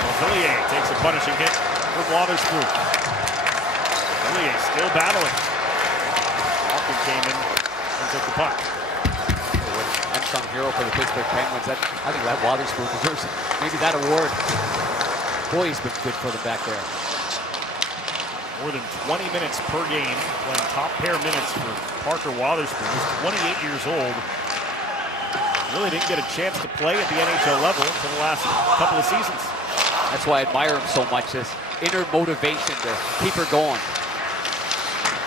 Beauvillier takes a punishing hit from Wotherspoon. Beauvillier still battling. Malkin came in and took the puck. Unsung hero for the Pittsburgh Penguins. I think that Wotherspoon deserves maybe that award. Boy, he's been good for them back there. More than 20 minutes per game, playing top pair minutes for Parker Wotherspoon, who's 28 years old. Really didn't get a chance to play at the NHL level for the last couple of seasons. That's why I admire him so much, this inner motivation to keep her going.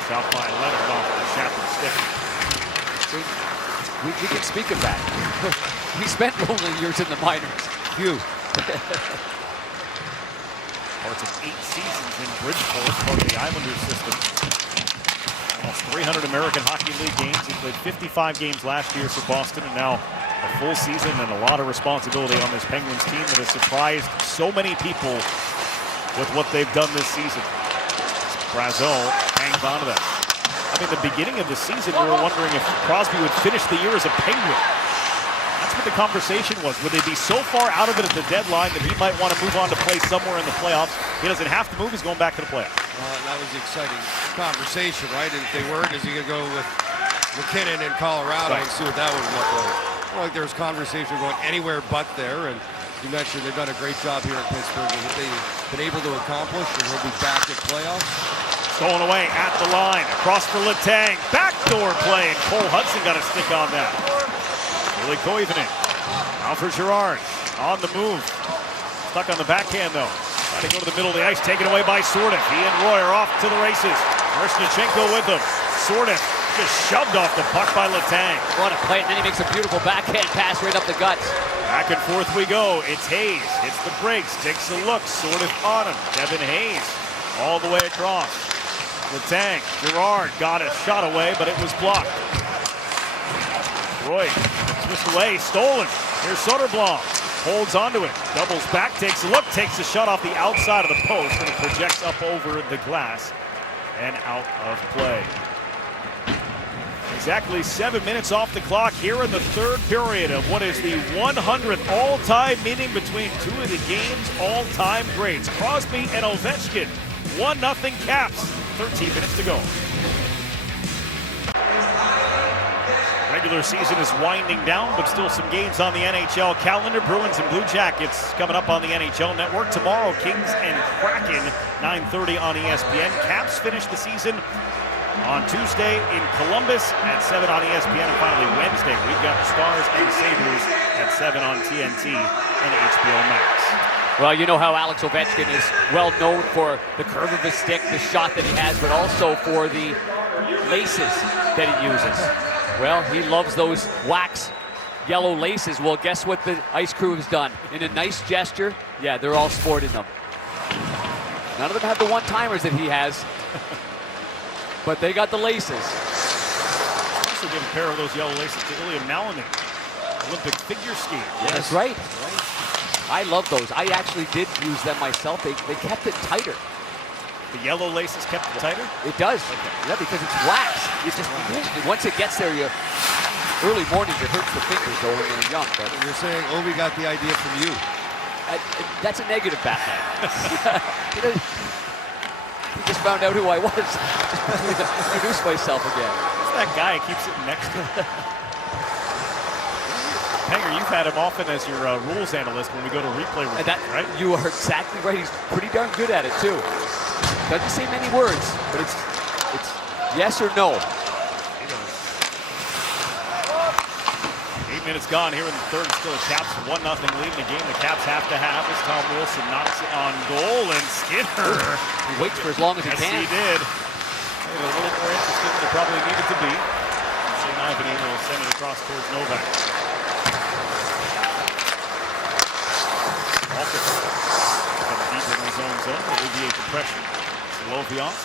Shot by Leonard off the shaft of the stick. See, we can speak of that. We spent lonely years in the minors. Few. Parts of 8 seasons in Bridgeport, part of the Islanders system. Almost 300 American Hockey League games. He played 55 games last year for Boston, and now a full season and a lot of responsibility on this Penguins team that has surprised so many people with what they've done this season. Brazeau hangs on to that. I mean, the beginning of the season, we were wondering if Crosby would finish the year as a Penguin. That's what the conversation was. Would they be so far out of it at the deadline that he might want to move on to play somewhere in the playoffs? He doesn't have to move. He's going back to the playoffs. And that was the exciting conversation, right? And if they weren't, is he going to go with McKinnon in Colorado and see what that would look like? Well, like there was conversation going anywhere but there. And you mentioned they've done a great job here in Pittsburgh and what they've been able to accomplish, and he'll be back at playoffs. Stolen away at the line. Across for Letang. Backdoor play, and Cole Hudson got a stick on that. Billy Koivunen. Now for Girard. On the move. Stuck on the backhand, though. Trying to go to the middle of the ice. Taken away by Sordiff. He and Roy are off to the races. Marshnichenko with him. Sordiff just shoved off the puck by Letang. What a play, and then he makes a beautiful backhand pass right up the guts. Back and forth we go. It's Hayes. Hits the brakes. Takes a look. Sordiff on him. Devin Hayes all the way across. Letang. Girard got a shot away, but it was blocked. Roy twist away, stolen. Here's Soderblom. Holds onto it. Doubles back, takes a look, takes a shot off the outside of the post, and it projects up over the glass and out of play. Exactly 7 minutes off the clock here in the third period of what is the 100th all-time meeting between two of the game's all-time greats. Crosby and Ovechkin, 1-0 Caps, 13 minutes to go. Regular season is winding down, but still some games on the NHL calendar. Bruins and Blue Jackets coming up on the NHL Network. Tomorrow, Kings and Kraken, 9:30 on ESPN. Caps finish the season on Tuesday in Columbus at 7 on ESPN. And finally, Wednesday, we've got the Stars and Sabres at 7 on TNT and HBO Max. Well, you know how Alex Ovechkin is well known for the curve of his stick, the shot that he has, but also for the laces that he uses. Well, he loves those wax yellow laces. Well, guess what the ice crew has done? In a nice gesture, yeah, they're all sporting them. None of them have the one-timers that he has, but they got the laces. Also give a pair of those yellow laces to Ilya Malinin, Olympic figure skater. Yes. That's right. I love those. I actually did use them myself. They kept it tighter. The yellow laces kept it tighter? It does. Okay. Yeah, because it's wax. You just once it gets there, early mornings it hurts the fingers though when you're young. But you're saying Ovi got the idea from you. That's a negative, Batman. He just found out who I was. Just introduce myself again. Who's that guy keeps sitting next to him? Hanger, you've had him often as your rules analyst when we go to replay review, right? You are exactly right. He's pretty darn good at it too. Doesn't say many words, but it's yes or no. 8 minutes gone here in the third. Still a Caps 1-0 lead in the game. The Caps have to have as Tom Wilson knocks it on goal, and Skinner. He waits for as long as he can. Yes, he did. A little more interested than it probably needed to be. St. Ivan will send it across towards Novak. Deep in his own zone to alleviate the pressure. Solovyov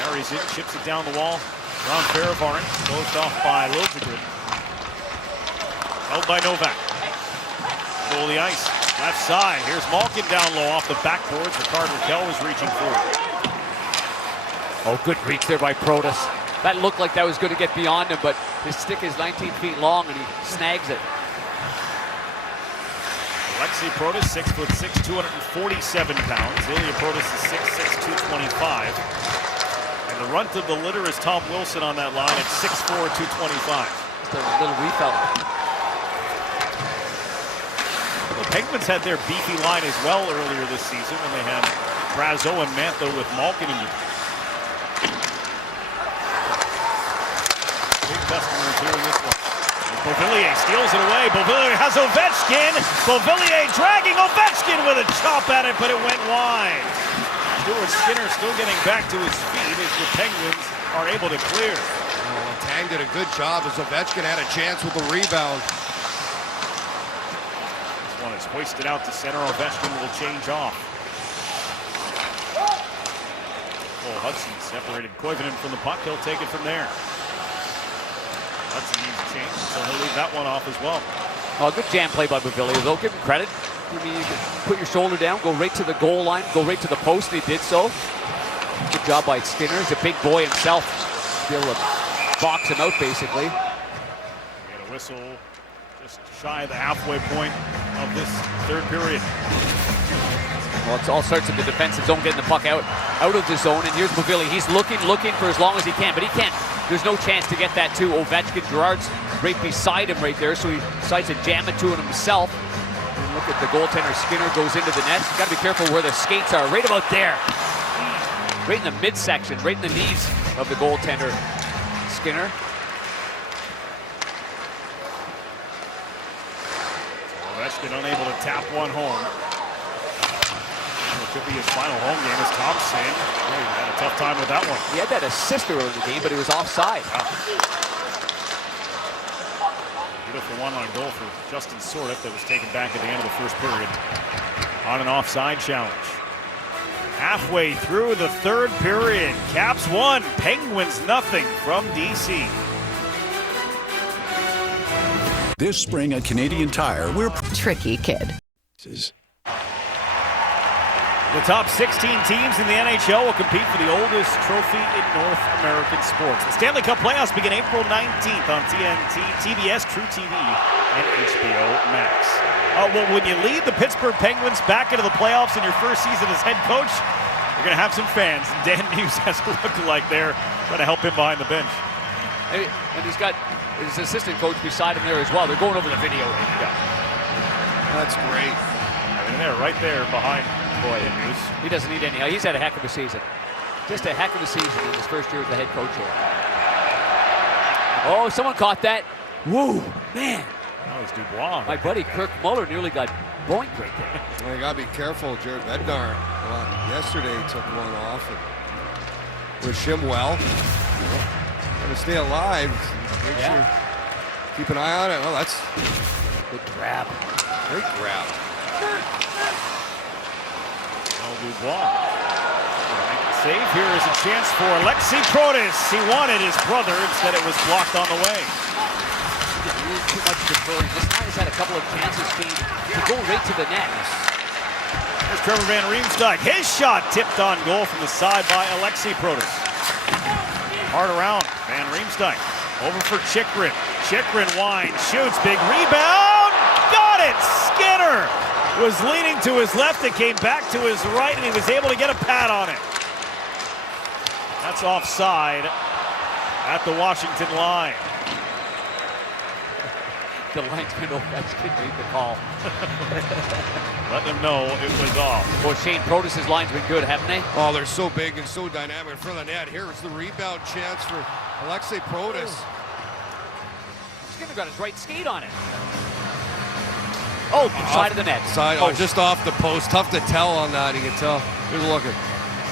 carries it, chips it down the wall. Ron Farivarin closed off by Liljegren. Held by Novak. Goal the ice. Left side. Here's Malkin down low off the backboards. Rickard Rakell was reaching for it. Oh, good reach there by Protas. That looked like that was going to get beyond him, but his stick is 19 feet long and he snags it. Alexei Protas, 6'6", 247 pounds. Ilya Protas is 6'6", 225. And the runt of the litter is Tom Wilson on that line at 6'4", 225. Just a little wee fella. The Penguins had their beefy line as well earlier this season when they had Brazeau and Mantha with Malkin and big customers here in this one. Beauvillier steals it away. Beauvillier has Ovechkin. Beauvillier dragging Ovechkin with a chop at it, but it went wide. Stuart Skinner still getting back to his feet as the Penguins are able to clear. Tang did a good job as Ovechkin had a chance with the rebound. This one is hoisted out to center. Ovechkin will change off. Cole Hudson separated Koivunen from the puck. He'll take it from there. Hudson needs a change, so he'll leave that one off as well. Oh, good jam play by Beauvillier, though. Give him credit. I mean, you can put your shoulder down, go right to the goal line, go right to the post, and he did so. Good job by Skinner. He's a big boy himself. Be able to box him out, basically. We had a whistle just shy of the halfway point of this third period. Well, it all starts in the defensive zone, getting the puck out of the zone, and here's Beauvillier. He's looking for as long as he can, but he can't. There's no chance to get that to Ovechkin. Gerard's right beside him right there, so he decides to jam it to him himself. And look at the goaltender. Skinner goes into the net. You've got to be careful where the skates are. Right about there. Right in the midsection, right in the knees of the goaltender, Skinner. So Ovechkin unable to tap one home. It could be his final home game as Thompson. Oh, he had a tough time with that one. He had that assist early in the game, but it was offside. Beautiful one-line goal for Justin Sordiff that was taken back at the end of the first period on an offside challenge. Halfway through the third period, Caps 1, Penguins nothing from DC. This spring at Canadian Tire, we're tricky kid. The top 16 teams in the NHL will compete for the oldest trophy in North American sports. The Stanley Cup playoffs begin April 19th on TNT, TBS, True TV, and HBO Max. Well, when you lead the Pittsburgh Penguins back into the playoffs in your first season as head coach, you're going to have some fans. Dan Muse has a lookalike there, trying to help him behind the bench. And he's got his assistant coach beside him there as well. They're going over the video right now. That's great. And they're right there behind Boy Muse. He doesn't need any. He's had a heck of a season. Just a heck of a season in his first year as the head coach here. Oh, someone caught that. Woo, man. That was Dubois. My buddy Kirk Muller nearly got boinked right there. Well, you got to be careful. Jared Bednar yesterday took one off and wished him well. Got to stay alive. Make sure, keep an eye on it. Oh, that's good grab. Great grab. Dubois. Save. Here is a chance for Alexi Protas. He wanted his brother, instead it was blocked on the way. Too much deferring. This guy has had a couple of chances to go right to the net. There's Trevor Van Riemsdyk. His shot tipped on goal from the side by Alexi Protas. Hard around. Van Riemsdyk. Over for Chychrun. Chychrun winds, shoots, big rebound. Got it! Skinner was leaning to his left. It came back to his right, and he was able to get a pad on it. That's offside at the Washington line. The linesman Ovechkin made the call. Let them know it was off. Boy, Shane Protas' line's been good, haven't they? Oh, they're so big and so dynamic in front of the net. Here's the rebound chance for Alexei Protas. Skinner got his right skate on it. Oh, side of the net. Side, just off the post. Tough to tell on that. You can tell. Here's a look at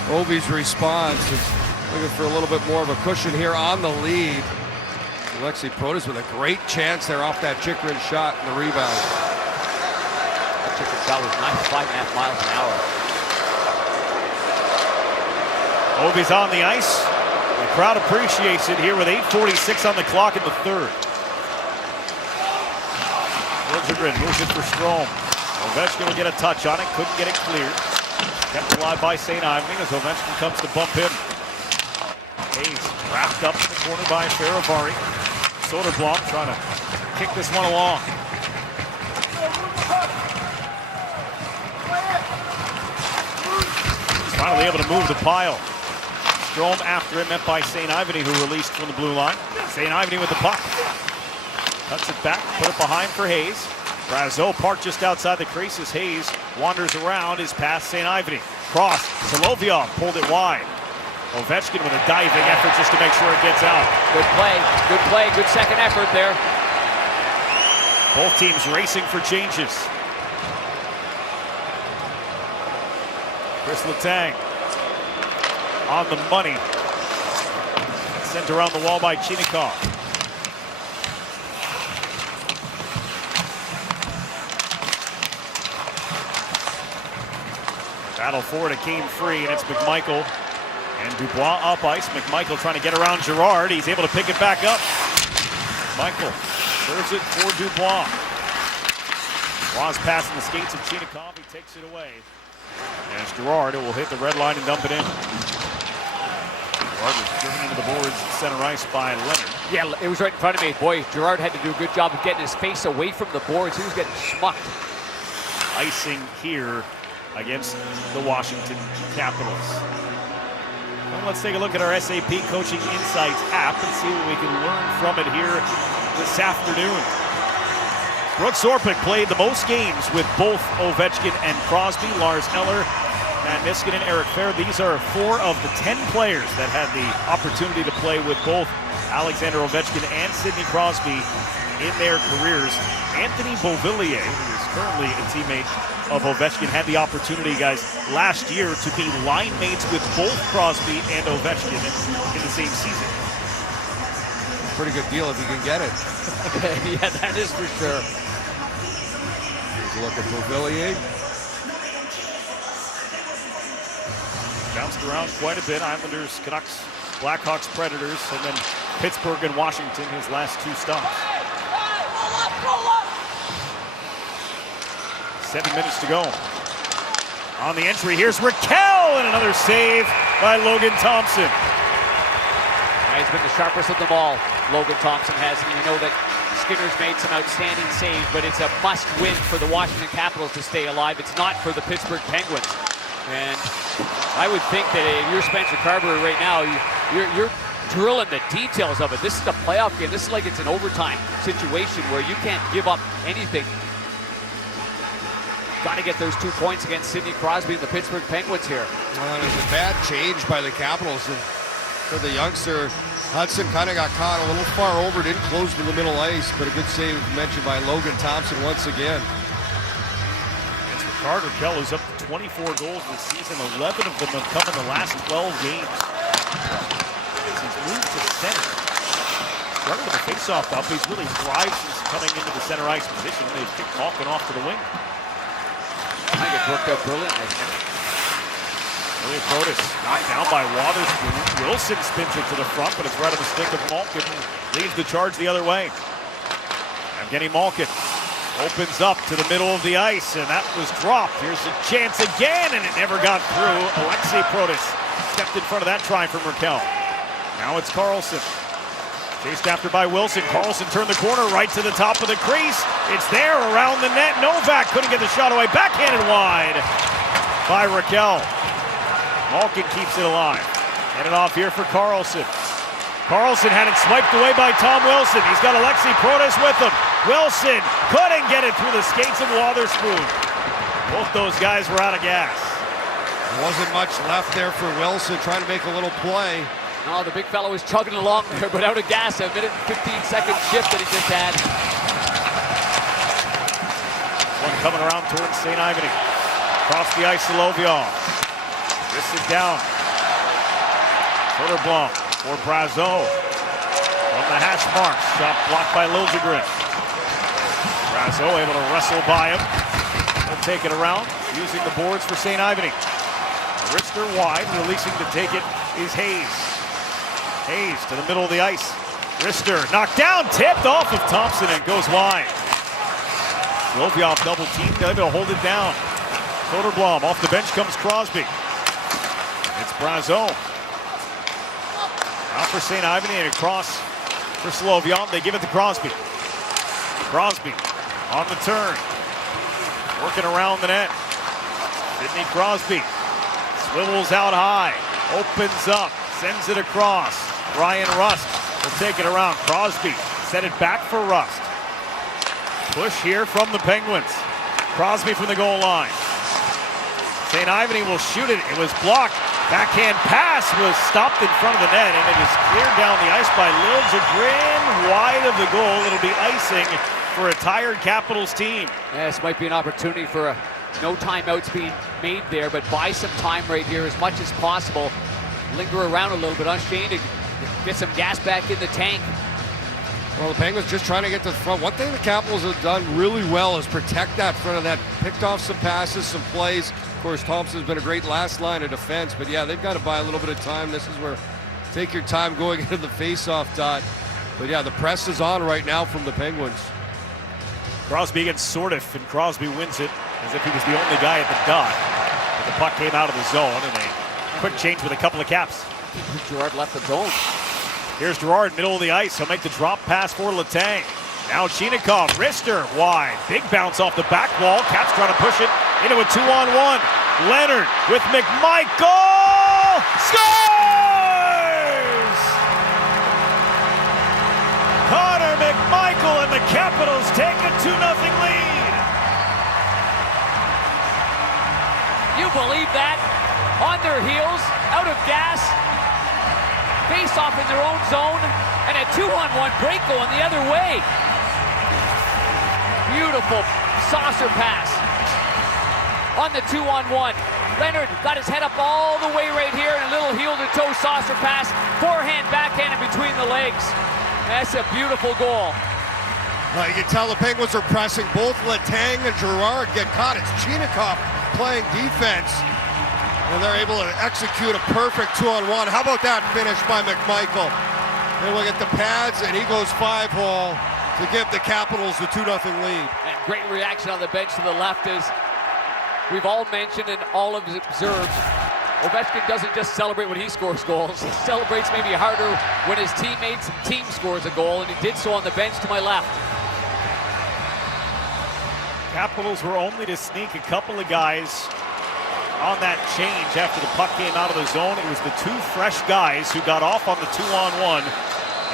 Ovi's response. It's looking for a little bit more of a cushion here on the lead. Alexei Protas with a great chance there off that Chychrun shot and the rebound. That Chychrun shot was 95.5 miles an hour. Ovi's on the ice. The crowd appreciates it here with 8:46 on the clock in the third. Chychrun moves it for Strome. Ovechkin will get a touch on it. Couldn't get it cleared. Kept alive by St. Ivany as Ovechkin comes to bump him. Hayes wrapped up in the corner by Faravari. Soderblom trying to kick this one along. He's finally able to move the pile. Strome after him, met by St. Ivany, who released from the blue line. St. Ivany with the puck. Cuts it back, put it behind for Hayes. Brazeau parked just outside the crease as Hayes wanders around his past St. Ivany. Cross, Solovyov pulled it wide. Ovechkin with a diving effort just to make sure it gets out. Good play, good second effort there. Both teams racing for changes. Chris Letang on the money. Sent around the wall by Chinikov. Battle for it, it came free, and it's McMichael. And Dubois up ice. McMichael trying to get around Girard. He's able to pick it back up. Michael serves it for Dubois. Dubois passing the skates of Chinikov. He takes it away. And it's Girard who will hit the red line and dump it in. Girard was driven into the boards at center ice by Leonard. Yeah, it was right in front of me. Boy, Girard had to do a good job of getting his face away from the boards. He was getting schmucked. Icing here against the Washington Capitals. Well, let's take a look at our SAP Coaching Insights app and see what we can learn from it here this afternoon. Brooks Orpik played the most games with both Ovechkin and Crosby. Lars Eller, Matt Niskanen, Eric Fehr. These are 4 of the 10 players that had the opportunity to play with both Alexander Ovechkin and Sidney Crosby in their careers. Anthony Beauvillier, who is currently a teammate of Ovechkin, had the opportunity, guys, last year to be line mates with both Crosby and Ovechkin in the same season. Pretty good deal if you can get it. Yeah, that is for sure. Here's a look at Beauvillier. Bounced around quite a bit. Islanders, Canucks, Blackhawks, Predators, and then Pittsburgh and Washington, his last 2 stops. 7 minutes to go On the entry, here's Raquel, and another save by Logan Thompson. He's been the sharpest of them all, Logan Thompson has. And you know that Skinner's made some outstanding saves, but it's a must-win for the Washington Capitals to stay alive. It's not for the Pittsburgh Penguins. And I would think that if you're Spencer Carberry right now, you're drilling the details of it. This is a playoff game. This is like it's an overtime situation where you can't give up anything. Got to get those 2 points against Sidney Crosby and the Pittsburgh Penguins here. Well, it was a bad change by the Capitals. And for the youngster, Hudson kind of got caught a little far over, didn't close to the middle ice, but a good save mentioned by Logan Thompson once again. As for Carter Kell, who's up to 24 goals this season, 11 of them have come in the last 12 games. He's moved to center. Started with a faceoff up. He's really thrived since coming into the center ice position. They've kicked Malkin off to the wing. I think it's worked out brilliantly. Ilya Protas knocked down by Wotherspoon. Wilson spins it to the front, but it's right on the stick of Malkin. Leads the charge the other way. Evgeny Malkin opens up to the middle of the ice, and that was dropped. Here's a chance again, and it never got through. Alexei Protas stepped in front of that try from Raquel. Now it's Carlson. Chased after by Wilson. Carlson turned the corner right to the top of the crease. It's there around the net. Novak couldn't get the shot away. Backhanded wide by Raquel. Malkin keeps it alive. Headed off here for Carlson. Carlson had it swiped away by Tom Wilson. He's got Alexei Protas with him. Wilson couldn't get it through the skates of Wotherspoon. Both those guys were out of gas. There wasn't much left there for Wilson, trying to make a little play. No, the big fellow was chugging along there, but out of gas. A minute and 15-second shift that he just had. One coming around towards St. Ivany. Across the ice to Lovion. This is down. Soderblom for Brazeau. On the hash mark. Shot blocked by Liljegren. Brazeau able to wrestle by him. He'll take it around, using the boards for St. Ivany. Richter wide, releasing to take it is Hayes. Hayes to the middle of the ice. Richter knocked down, tipped off of Thompson and goes wide. Lovioff double teamed, able to hold it down. Soderblom off the bench comes Crosby. It's Brazeau. Out for St. Ivany and across for Solovion. They give it to Crosby. Crosby on the turn. Working around the net. Sidney Crosby swivels out high. Opens up. Sends it across. Ryan Rust will take it around. Crosby set it back for Rust. Push here from the Penguins. Crosby from the goal line. St. Ivany will shoot it. It was blocked. Backhand pass was stopped in front of the net, and it is cleared down the ice by Liljegren. Wide of the goal. It'll be icing for a tired Capitals team. Yeah, this might be an opportunity for no timeouts being made there, but buy some time right here as much as possible. Linger around a little bit on Shane to get some gas back in the tank. Well, the Penguins just trying to get to the front. One thing the Capitals have done really well is protect that front of that. Picked off some passes, some plays. Of course, Thompson's been a great last line of defense, but yeah, they've got to buy a little bit of time. This is where take your time going into the face-off dot. But yeah, the press is on right now from the Penguins. Crosby against Sordiff, and Crosby wins it as if he was the only guy at the dot. But the puck came out of the zone, and a quick change with a couple of caps. Gerard left the zone. Here's Gerard, middle of the ice. He'll make the drop pass for Letang. Now Chinikov, wrister wide. Big bounce off the back wall. Caps trying to push it into a 2-on-1. Leonard with McMichael. Scores! Connor McMichael and the Capitals take a 2-0 lead. You believe that? On their heels, out of gas. Face off in their own zone, and a 2-on-1 break going the other way. Beautiful saucer pass on the 2-on-1. Leonard got his head up all the way right here, and a little heel-to-toe saucer pass. Forehand, backhand in between the legs. That's a beautiful goal. Well, you can tell the Penguins are pressing. Both Letang and Gerard get caught. It's Chinikov playing defense. And they're able to execute a perfect 2-on-1. How about that finish by McMichael? And we'll get the pads, and he goes 5-hole to give the Capitals the 2-0 lead. And great reaction on the bench to the left as we've all mentioned and all have observed, Ovechkin doesn't just celebrate when he scores goals. He celebrates maybe harder when his teammates and team scores a goal, and he did so on the bench to my left. Capitals were only to sneak a couple of guys on that change after the puck came out of the zone. It was the two fresh guys who got off on the 2-on-1,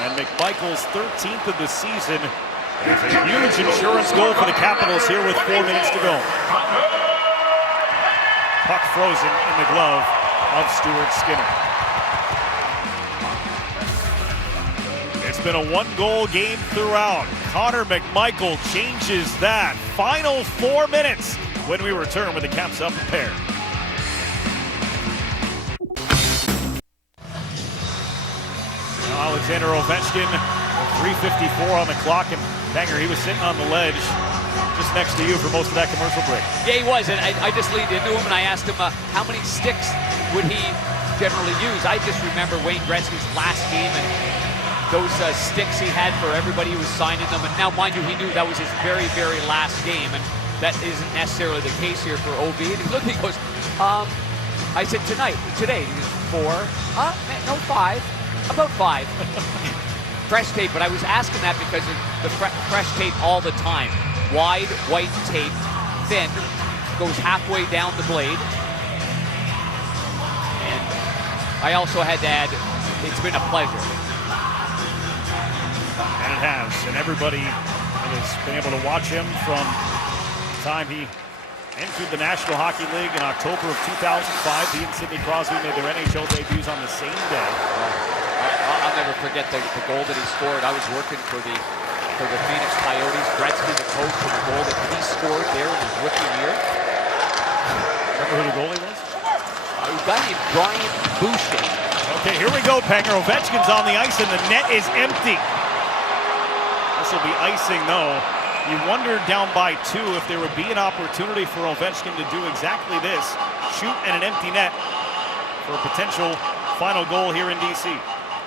and McMichael's 13th of the season is a huge insurance goal for the Capitals here with 4 minutes to go. Puck frozen in the glove of Stuart Skinner. It's been a one-goal game throughout. Connor McMichael changes that. Final 4 minutes when we return with the Caps Up pair. Alexander Ovechkin, 3:54 on the clock, and Banger, he was sitting on the ledge just next to you for most of that commercial break. Yeah, he was, and I just leaned into him and I asked him how many sticks would he generally use. I just remember Wayne Gretzky's last game and those sticks he had for everybody who was signing them, and now mind you, he knew that was his very, very last game, and that isn't necessarily the case here for OV. And he looked, he goes, I said today. He goes, 4, no, 5, about 5. Fresh tape, but I was asking that because of the fresh tape all the time. Wide, white tape, thin, goes halfway down the blade. And I also had to add, it's been a pleasure. And it has, and everybody has been able to watch him from the time he entered the National Hockey League in October of 2005. He and Sidney Crosby made their NHL debuts on the same day. I'll never forget the goal that he scored. I was working for the Phoenix Coyotes. Gretzky, the coach, for the goal that he scored there in his rookie year. Remember who the goalie was? A guy named Brian Boucher. Okay, here we go, Panger. Ovechkin's on the ice and the net is empty. This will be icing, though. You wondered down by 2 if there would be an opportunity for Ovechkin to do exactly this. Shoot at an empty net for a potential final goal here in DC.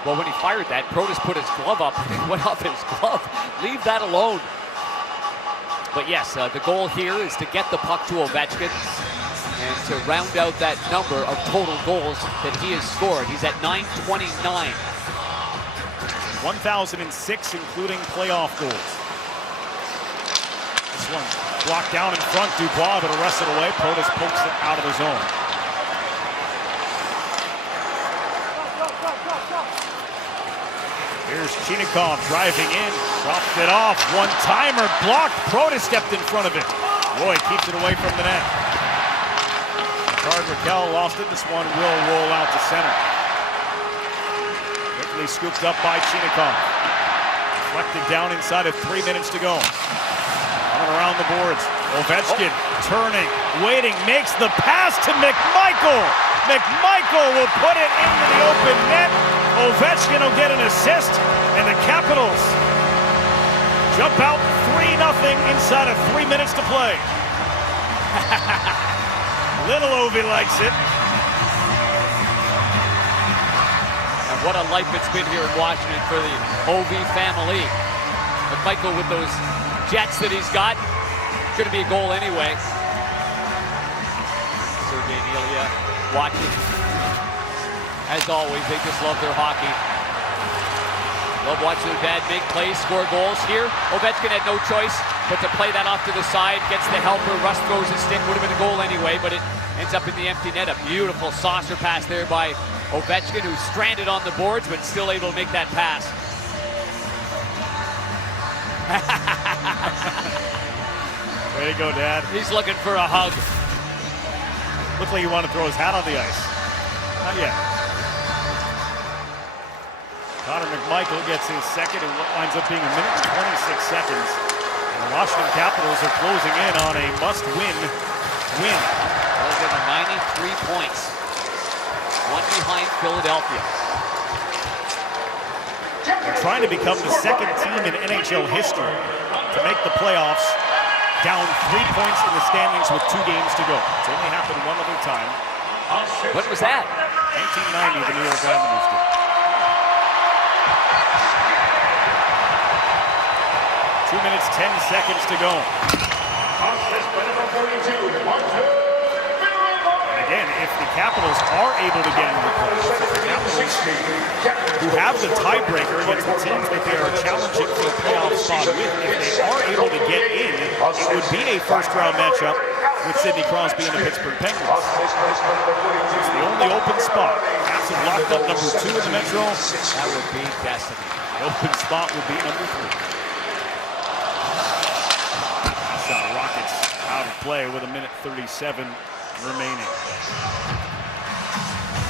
Well, when he fired that, Protas put his glove up and it went off his glove. Leave that alone. But yes, the goal here is to get the puck to Ovechkin and to round out that number of total goals that he has scored. He's at 929. 1,006, including playoff goals. This one blocked down in front. Dubois, but arrested away. Protas pokes it out of the zone. Here's Chinikov driving in, dropped it off, one-timer, blocked, Protas stepped in front of it. Roy keeps it away from the net. Card Raquel lost it, this one will roll out to center. Quickly scooped up by Chinikov. Deflected down inside of 3 minutes to go. Coming around the boards, Ovechkin turning, waiting, makes the pass to McMichael. McMichael will put it into the open net. Ovechkin will get an assist, and the Capitals jump out 3-0 inside of 3 minutes to play. Little Ovi likes it. And what a life it's been here in Washington for the OV family. McMichael with those jets that he's got, going to be a goal anyway. Sergei Nelia watching. As always, they just love their hockey. Love watching their dad make plays, score goals. Here, Ovechkin had no choice but to play that off to the side, gets the helper, Russ throws his stick, would have been a goal anyway, but it ends up in the empty net. A beautiful saucer pass there by Ovechkin, who's stranded on the boards, but still able to make that pass. Way to go, Dad. He's looking for a hug. Looks like you want to throw his hat on the ice. Not yet. Connor McMichael gets his second in what winds up being 1 minute and 26 seconds. And the Washington Capitals are closing in on a must-win win. They'll get 93 points. One behind Philadelphia. They're trying to become the second team in NHL history to make the playoffs down 3 points in the standings with 2 games to go. It's only happened one other time. When was that? 1990, the New York Islanders did. 2 minutes, 10 seconds to go. Again, if the Capitals are able to get into the playoffs, the Capitals, who have the tiebreaker against the teams that they are challenging for a playoff spot with, if they are able to get in, it would be a first-round matchup with Sidney Crosby and the Pittsburgh Penguins. It's the only open spot. Caps have locked up number 2 in the Metro. That would be destiny. The open spot would be number 3. Shot Rockets out of play with 1:37 remaining.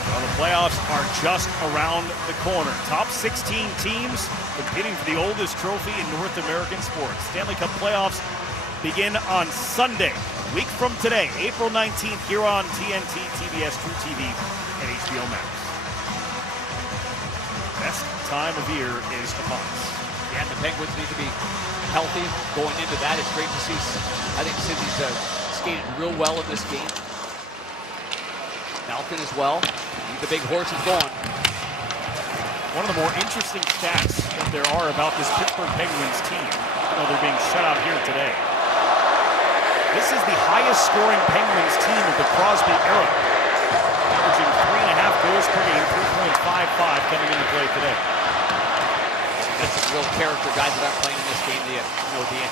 Well, the playoffs are just around the corner. Top 16 teams competing for the oldest trophy in North American sports. Stanley Cup playoffs begin on Sunday, a week from today, April 19th, here on TNT, TBS, True TV, and HBO Max. Best time of year is upon us. Yeah, and the Penguins need to be healthy going into that. It's great to see. I think Sidney's skated real well in this game. Malkin as well. Keep the big horses going. One of the more interesting stats that there are about this Pittsburgh Penguins team, even though they're being shut out here today. This is the highest scoring Penguins team of the Crosby era, averaging 3.5 goals per game, 3.55 coming into play today. That's some real character guys that aren't playing in this game. The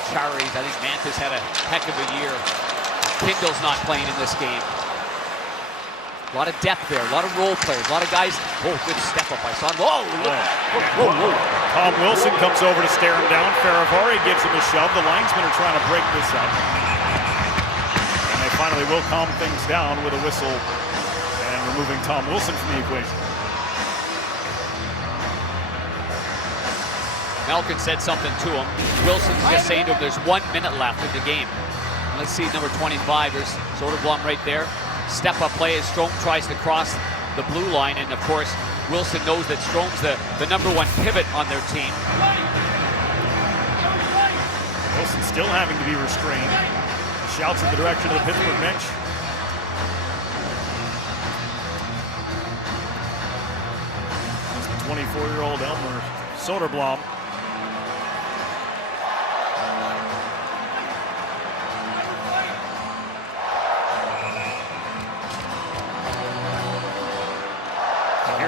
Acharis. I think Mantis had a heck of a year. Kindle's not playing in this game. A lot of depth there, a lot of role players, a lot of guys. Oh, good step up by Son. Whoa, whoa. Tom Wilson comes over to stare him down. Faravari gives him a shove. The linesmen are trying to break this up. And they finally will calm things down with a whistle and removing Tom Wilson from the equation. Malkin said something to him. Wilson's just saying to him there's 1 minute left in the game. Let's see number 25. There's Soderblom right there. Step-up play as Strome tries to cross the blue line. And, of course, Wilson knows that Strome's the number 1 pivot on their team. Wilson still having to be restrained. He shouts in the direction of the Pittsburgh bench. It's the 24-year-old Elmer Soderblom.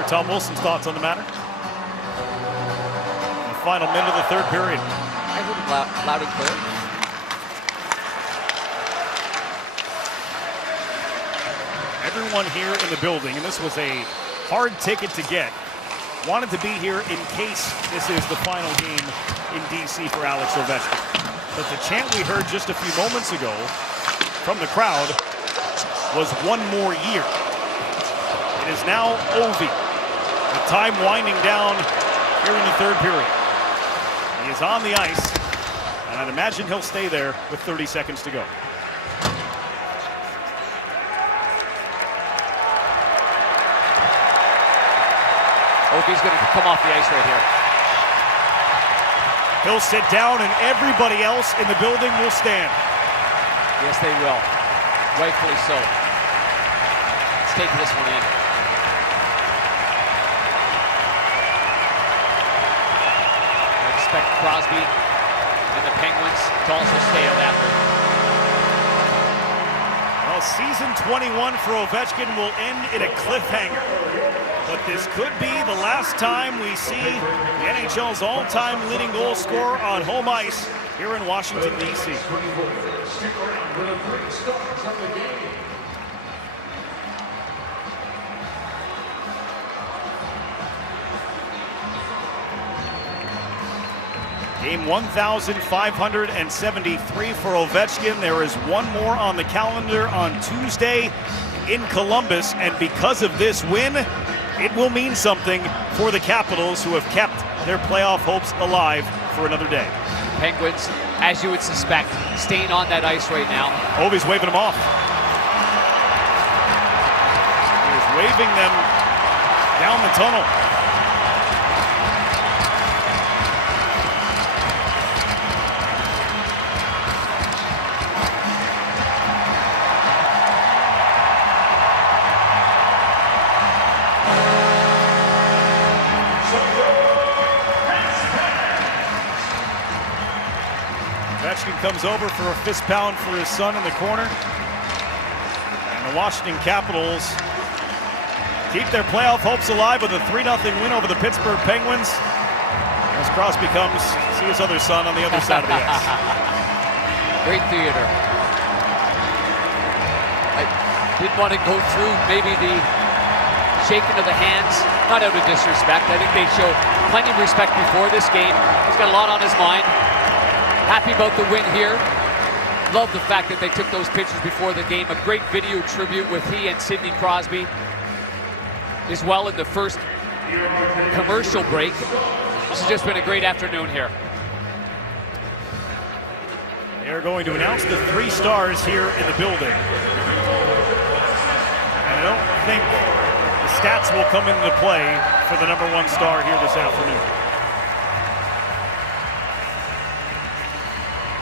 Tom Wilson's thoughts on the matter. The final minute of the third period. I heard him loud and clear. Everyone here in the building, and this was a hard ticket to get, wanted to be here in case this is the final game in DC for Alex Ovechkin. But the chant we heard just a few moments ago from the crowd was 1 more year. It is now Ovi. The time winding down here in the third period. He is on the ice, and I'd imagine he'll stay there with 30 seconds to go. Ovi's going to come off the ice right here. He'll sit down, and everybody else in the building will stand. Yes, they will. Rightfully so. Let's take this one in. Crosby and the Penguins to also stay out after. Well, season 21 for Ovechkin will end in a cliffhanger. But this could be the last time we see the NHL's all-time leading goal scorer on home ice here in Washington, D.C. Game 1,573 for Ovechkin. There is one more on the calendar on Tuesday in Columbus, and because of this win, it will mean something for the Capitals, who have kept their playoff hopes alive for another day. Penguins, as you would suspect, staying on that ice right now. Ovi's waving them off. He's waving them down the tunnel. Ovechkin comes over for a fist pound for his son in the corner. And the Washington Capitals keep their playoff hopes alive with a 3-0 win over the Pittsburgh Penguins. As Crosby comes, see his other son on the other side of the ice. Great theater. I didn't want to go through maybe the shaking of the hands, not out of disrespect. I think they showed plenty of respect before this game. He's got a lot on his mind. Happy about the win here. Love the fact that they took those pictures before the game. A great video tribute with he and Sidney Crosby as well in the first commercial break. This has just been a great afternoon here. They're going to announce the 3 stars here in the building. And I don't think the stats will come into play for the number 1 star here this afternoon.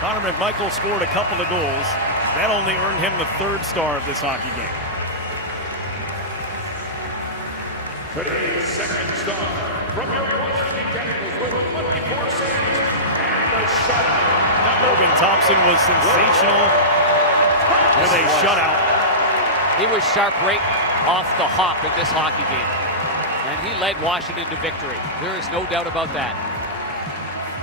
Connor McMichael scored a couple of goals. That only earned him the 3rd star of this hockey game. Today's 2nd star from your Washington Capitals with 24 saves and a shutout. Logan Thompson was sensational with a shutout. He was sharp right off the hop in this hockey game. And he led Washington to victory. There is no doubt about that.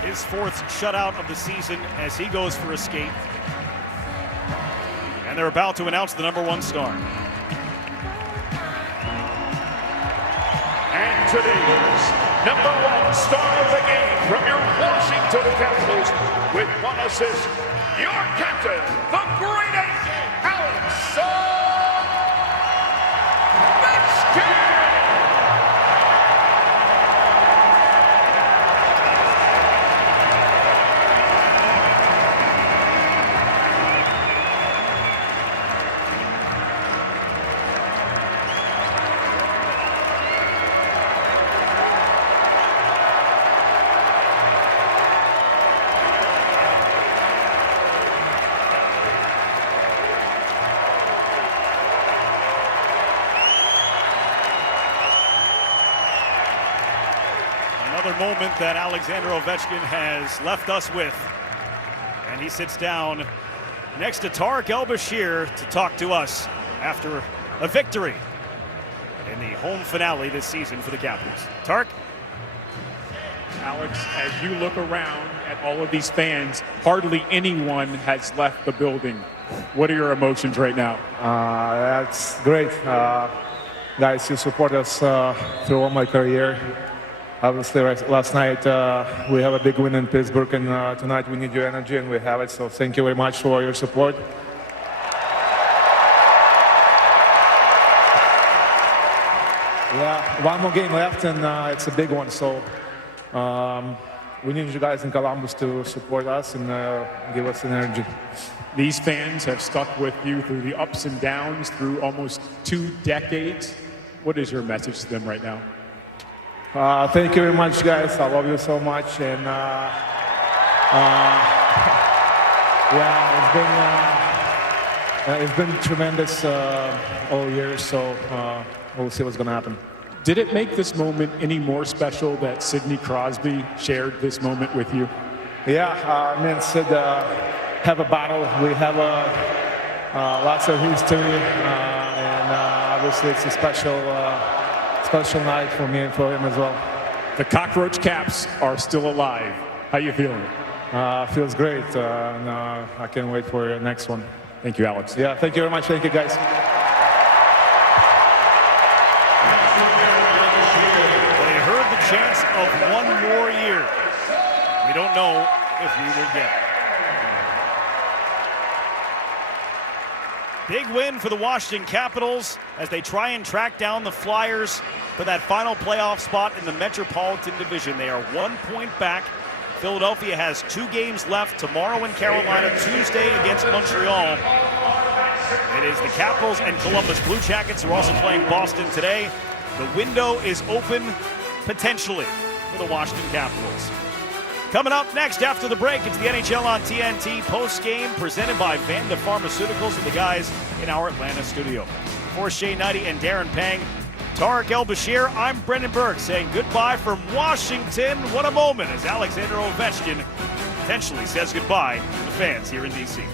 His 4th shutout of the season as he goes for a skate. And they're about to announce the number 1 star. And today's number 1 star of the game from your Washington Capitals with 1 assist, your captain, the great Alex Ovechkin! Another moment that Alexander Ovechkin has left us with. And he sits down next to Tarek El-Bashir to talk to us after a victory in the home finale this season for the Capitals. Tarek? Alex, as you look around at all of these fans, hardly anyone has left the building. What are your emotions right now? That's great. Guys, you support us through all my career. Obviously, last night we have a big win in Pittsburgh, and tonight we need your energy, and we have it. So thank you very much for your support. Yeah, 1 more game left, and it's a big one. So we need you guys in Columbus to support us and give us energy. These fans have stuck with you through the ups and downs, through almost 2 decades. What is your message to them right now? Thank you very much, guys. I love you so much, and yeah, it's been tremendous all year. So we'll see what's going to happen. Did it make this moment any more special that Sidney Crosby shared this moment with you? Yeah, me and Sid have a battle. We have lots of history, and obviously it's a special night for me and for him as well. The Cockroach Caps are still alive. How you feeling? Feels great. And, I can't wait for the next one. Thank you, Alex. Yeah, thank you very much. Thank you, guys. They heard the chance of 1 more year. We don't know if we will get it. Big win for the Washington Capitals as they try and track down the Flyers for that final playoff spot in the Metropolitan Division. They are 1 point back. Philadelphia has 2 games left, tomorrow in Carolina, Tuesday against Montreal. It is the Capitals and Columbus Blue Jackets who are also playing Boston today. The window is open, potentially, for the Washington Capitals. Coming up next after the break, it's the NHL on TNT post-game presented by Vanda Pharmaceuticals with the guys in our Atlanta studio. For Shea Knighty and Darren Pang, Tarek El-Bashir, I'm Brendan Burke saying goodbye from Washington. What a moment as Alexander Ovechkin potentially says goodbye to the fans here in D.C.